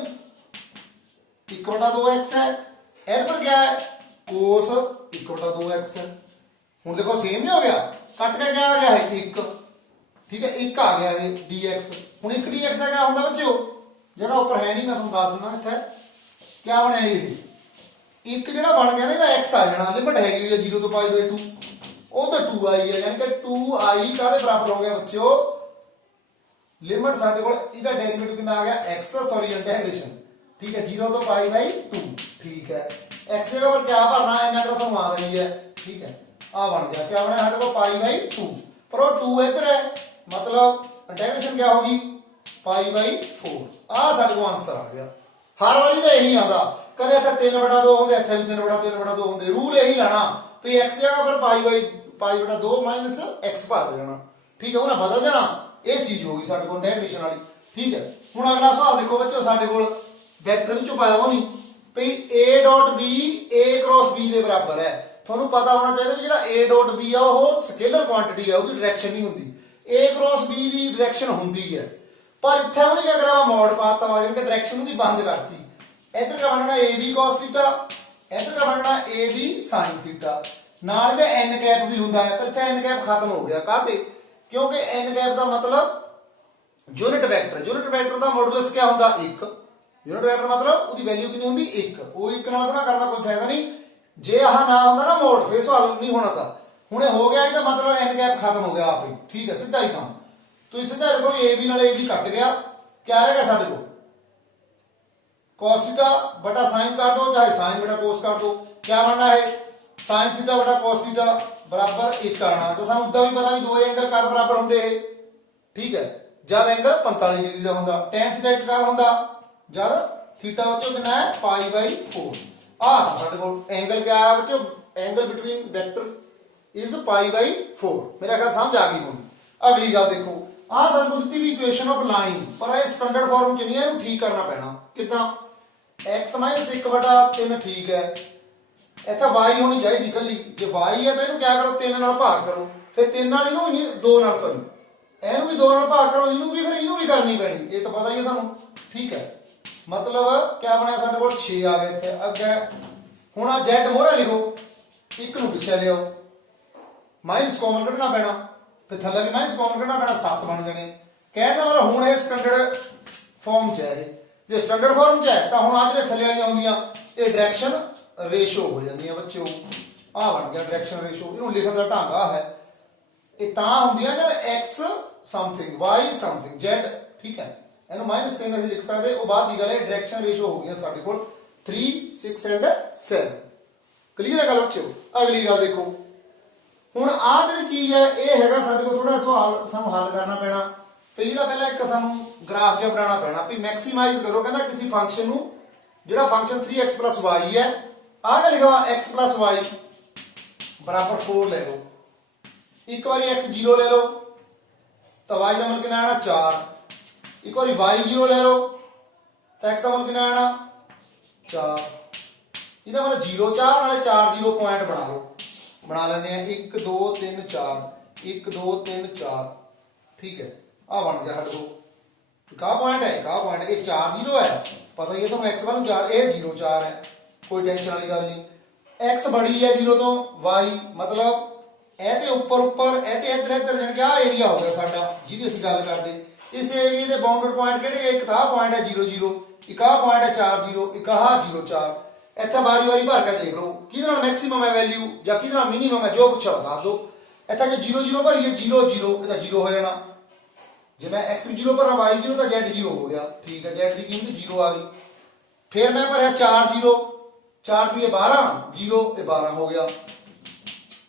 1/2x है, ਇਹਦੇ पर क्या है कोस 1/2x है। हुण देखो सेम नहीं हो गया, कट के क्या आ गया है 1, ठीक है, 1 आ गया है dx। हुण 1 dx का क्या होंदा बच्चों, ਜਿਹੜਾ ऊपर है नहीं मैं तुहानू दस दिना ਇੱਥੇ क्या ਬਣਿਆ ਇਹ 1 ਜਿਹੜਾ ਬਣ ਗਿਆ ਨਾ ਇਹਦਾ x ਆ ਜਾਣਾ, ਲਿਮਟ ਹੈਗੀ ਹੈ 0 ਤੋਂ π 2, ਉਹ ਤਾਂ 2i ਹੈ, ਯਾਨੀ ਕਿ 2i ਕਾਦੇ ਬਰਾਬਰ ਹੋ ਗਿਆ ਬੱਚਿਓ, लिमिट ਸਾਡੇ ਕੋਲ ਇਹਦਾ ਡੈਰੀਵੇਟਿਵ ਕਿੰਨਾ ਆ ਗਿਆ x, सॉरी इंटीग्रेशन, ठीक है, 0 ਤੋਂ π 2, ठीक है, x की जगह पर क्या भरना है इन्ना तो ਤੁਹਾਨੂੰ ਆਦਾ ही है, ठीक है, आ बन गया क्या बना ਸਾਡੇ ਕੋਲ π 2, पर वो 2 इधर है, मतलब इंटीग्रेशन क्या होगी π 4, आ ਸਾਡੇ ਕੋਲ आंसर आ गया। हर वारी ਤਾਂ ਇਹੀ ਆਉਂਦਾ, ਕਦੇ ਇੱਥੇ 3/2 ਹੁੰਦੇ, ਇੱਥੇ ਵੀ 3/2 ਹੁੰਦੇ, रूल ਇਹੀ ਲਾਣਾ ਵੀ x की जगह पर π 2 माइनस x भर देना, ठीक है, ਉਹਨੇ ਬਦਲ ਜਾਣਾ, ਇਹ ਚੀਜ਼ ਹੋ ਗਈ ਸਾਡੇ ਕੋਲ ਇੰਟੀਗ੍ਰੇਸ਼ਨ ਵਾਲੀ, ਠੀਕ ਹੈ। ਹੁਣ ਅਗਲਾ ਸਵਾਲ ਦੇਖੋ ਬੱਚੋ, ਸਾਡੇ ਕੋਲ ਵੈਕਟਰ ਵਿੱਚੋਂ ਪਾਇਆ ਉਹ ਨਹੀਂ ਵੀ a dot b a cross b ਦੇ ਬਰਾਬਰ ਹੈ, ਤੁਹਾਨੂੰ ਪਤਾ ਹੋਣਾ ਚਾਹੀਦਾ ਵੀ ਜਿਹੜਾ a ਡਾਟ b ਆ ਉਹ ਸਕੇਲਰ ਕੁਆਂਟੀਟੀ ਆ, ਉਹਦੀ ਡਾਇਰੈਕਸ਼ਨ ਨਹੀਂ ਹੁੰਦੀ, a cross b the direction ਹੁੰਦੀ ਹੈ, ਪਰ ਇੱਥੇ ਉਹਨੇ ਕੀ ਕਰਿਆ ਮੋਡ ਪਾਤਾ ਵਾ, ਜਿਹੜੀ ਡਾਇਰੈਕਸ਼ਨ ਉਹਦੀ ਬੰਦ ਕਰਤੀ, ਇੱਧਰ का बनना ab cos थीटा, ਇੱਧਰ का बनना ab sin थीटा, ਨਾਲ ਇਹਦੇ n ਕੈਪ ਵੀ ਹੁੰਦਾ ਹੈ, ਪਰ ਇੱਥੇ n ਕੈਪ ਖਤਮ ਹੋ ਗਿਆ, ਕਾਹਤੇ, क्योंकि n कैप का मतलब यूनिट वैक्टर का मॉडुलस क्या होता 1, यूनिट वैक्टर मतलब उसकी वैल्यू कितनी होती 1, वो 1 नाल गुणा करना कोई फायदा नहीं, जे आह ना होंदा ना मोड फिर सवाल नहीं होना था, हुणे हो गया इसका मतलब n कैप खत्म हो गया आप ही, ठीक है, सीधा ही काम, तो सीधा देखो a b नाल a b कट गया, क्या रह गया साडे को cos थीटा बटा sin कर दो, चाहे sin बटा cos कर दो, क्या बनना है sin थीटा बटा cos थीटा बराबर 1 आना, तो सानू उदा भी पता भी दो एंगल कद बराबर होंदे है, ठीक है, जद एंगल 45 डिग्री का होंदा, tan थीटा एक कद होंदा, जद थीटा बच्चों कितना है π 4, आ था साडे कोल एंगल क्या है बच्चों, एंगल बिटवीन वेक्टर इज π 4, मेरा ख्याल समझ आ गई होगी। अगली गल देखो, आ सानू को दित्ती भी इक्वेशन ऑफ लाइन, पर ये स्टैंडर्ड फॉर्म च नहीं है, इहनू ठीक करना पैना, किदां x - 1/3 ठीक है, ਇੱਥੇ y ਹੋਣੀ ਚਾਹੀਦੀ ਕੱਲੀ, ਜੇ y ਹੈ ਤਾਂ ਇਹਨੂੰ ਕਿਆ ਕਰੋ 3 ਨਾਲ ਭਾਗ ਕਰੋ, ਫਿਰ 3 ਨਾਲ ਇਹਨੂੰ 2 ਨਾਲ, ਸੌਰੀ ਇਹਨੂੰ ਵੀ 2 ਨਾਲ ਭਾਗ ਕਰੋ, ਇਹਨੂੰ ਵੀ, ਫਿਰ ਇਹਨੂੰ ਵੀ ਕਰਨੀ ਪੈਣੀ, ਇਹ ਤਾਂ ਪਤਾ ਹੀ ਹੈ ਤੁਹਾਨੂੰ, ਠੀਕ ਹੈ, मतलब क्या ਬਣਿਆ ਸਾਡੇ ਕੋਲ 6 ਆ ਗਏ ਇੱਥੇ, ਅੱਗੇ ਹੁਣ ਆ z ਮੋਹਰੇ ਲਿਖੋ, ਇੱਕ ਨੂੰ ਪਿੱਛੇ ਲਿਆਓ, ਮਾਈਨਸ ਕਾਮਨ ਕੱਢਣਾ ਪੈਣਾ, ਫਿਰ ਥੱਲੇ ਵੀ ਮਾਈਨਸ ਕਾਮਨ ਕੱਢਣਾ ਪੈਣਾ, 7 ਬਣ ਜਾਣੇ, ਕਹਿਣ ਦਾ ਮਤਲਬ ਹੁਣ ਇਹ ਸਟੈਂਡਰਡ ਫਾਰਮ 'ਚ ਹੈ, ਜੇ ਸਟੈਂਡਰਡ ਫਾਰਮ 'ਚ ਹੈ ਤਾਂ ਹੁਣ ਆ ਜਿਹੜੇ ਥੱਲੇ ਵਾਲੀਆਂ ਹੁੰਦੀਆਂ ਇਹ ਡਾਇਰੈਕਸ਼ਨ रेशो हो जाती है बच्चों, आ बन गया डायरेक्शन रेशो, इन्हों लिखने का ढंग आ है, ये तां हुंदियां जद x something y something z, ठीक है, इन्हों -3 ਅਸੀਂ लिख सकते, वो बाद की गल है डायरेक्शन रेशो हो गई साडे कोल 3 6 एंड 7, क्लीयर है गल बच्चों। अगली गल देखो, हुण आ जिहड़ी चीज है ये हैगा साडे कोल थोड़ा सवाल सानू हल करना पैना, पहला एक सानू ग्राफ जिहा बनाना पैना भी मैक्सिमाइज करो, कहंदा किसी फंक्शन नू जिहड़ा फंक्शन 3x + y है, आगे लिखा x + y बराबर 4 ले लो, एक बार x 0 ले लो तो y का मान कितना आना 4, एक बार y 0 ले लो तो x का मान कितना आना 4, ਇਹਦਾ मतलब 0 4 वाले 4 0 पॉइंट बना लो, बना लेते हैं 1 2 3 4 1 2 3 4, ठीक है, आ बन गया हट दो, एक पॉइंट है, एक पॉइंट, ये 4 0 है, पता ही है तुम x वालों 4, ये 0 4 है, कोई टेंशन वाली गल नहीं, x बड़ी है 0 तो y मतलब ਇਹ ਤੇ ਉੱਪਰ ਇਹ ਤੇ ਇੱਧਰ ਜਾਣ ਕੇ ਆ ਏਰੀਆ ਹੋ ਗਿਆ ਸਾਡਾ ਜਿਹਦੀ ਅਸੀਂ ਗੱਲ ਕਰਦੇ, ਇਸ ਏਰੀਏ ਦੇ ਬਾਉਂਡਰ ਪੁਆਇੰਟ ਕਿਹੜੇ, ਇੱਕ ਤਾਂ ਪੁਆਇੰਟ ਹੈ 0 0, ਇੱਕ ਆ ਪੁਆਇੰਟ ਹੈ 4 0, ਇੱਕ ਆ 0 4, ਇੱਥੇ ਵਾਰੀ ਭਰ ਕੇ ਦੇਖ ਲਓ ਕਿਹਦੇ ਨਾਲ ਮੈਕਸਿਮਮ ਹੈ ਵੈਲਿਊ ਜਾਂ ਕਿਹਦੇ ਨਾਲ ਮਿਨੀਮਮ ਹੈ, ਜੋ ਪੁੱਛਿਆ ਦੱਸ ਦਿਓ। ਇੱਥੇ ਜੇ 0 0 ਭਰੀਏ 0 0, ਇਹਦਾ 0 ਹੋ ਜਾਣਾ, ਜੇ ਮੈਂ x ਵੀ 0 ਭਰਾਂ y 0 ਤਾਂ z 0 ਹੋ ਗਿਆ, ਠੀਕ ਹੈ, z ਦੀ ਕੀਮਤ 0 ਆ ਗਈ, ਫਿਰ ਮੈਂ ਭਰਿਆ 4 0, 4 3 12 0 ਤੇ 12 ਹੋ ਗਿਆ,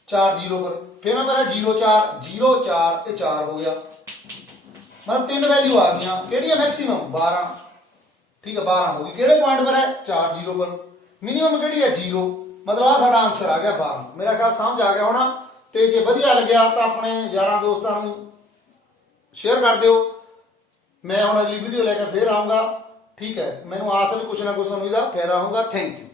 4 0 पर, फिर मैं मेरा 0 4 0 4 ਤੇ 4 ਹੋ ਗਿਆ, मतलब 3 वैल्यू आ गई। केड़ी है मैक्सिमम 12, ठीक है 12 होगी, केड़े पॉइंट पर है 4 0 पर, मिनिमम केड़ी है 0, मतलब आ साडा आंसर आ गया 12। मेरा ख्याल समझ आ गया होना, ਤੇ ਜੇ ਵਧੀਆ ਲੱਗਿਆ ਤਾਂ ਆਪਣੇ ਯਾਰਾਂ ਦੋਸਤਾਂ ਨੂੰ ਸ਼ੇਅਰ ਕਰ ਦਿਓ। ਮੈਂ ਹੁਣ ਅਗਲੀ ਵੀਡੀਓ ਲੈ ਕੇ ਫੇਰ ਆਉਂਗਾ, ਠੀਕ ਹੈ। ਮੈਨੂੰ ਆਸ ਹੈ ਕੁਛ ਨਾ ਕੁਛ ਤੁਹਾਨੂੰ ਇਹਦਾ ਫਾਇਦਾ ਹੋਊਗਾ। Thank you.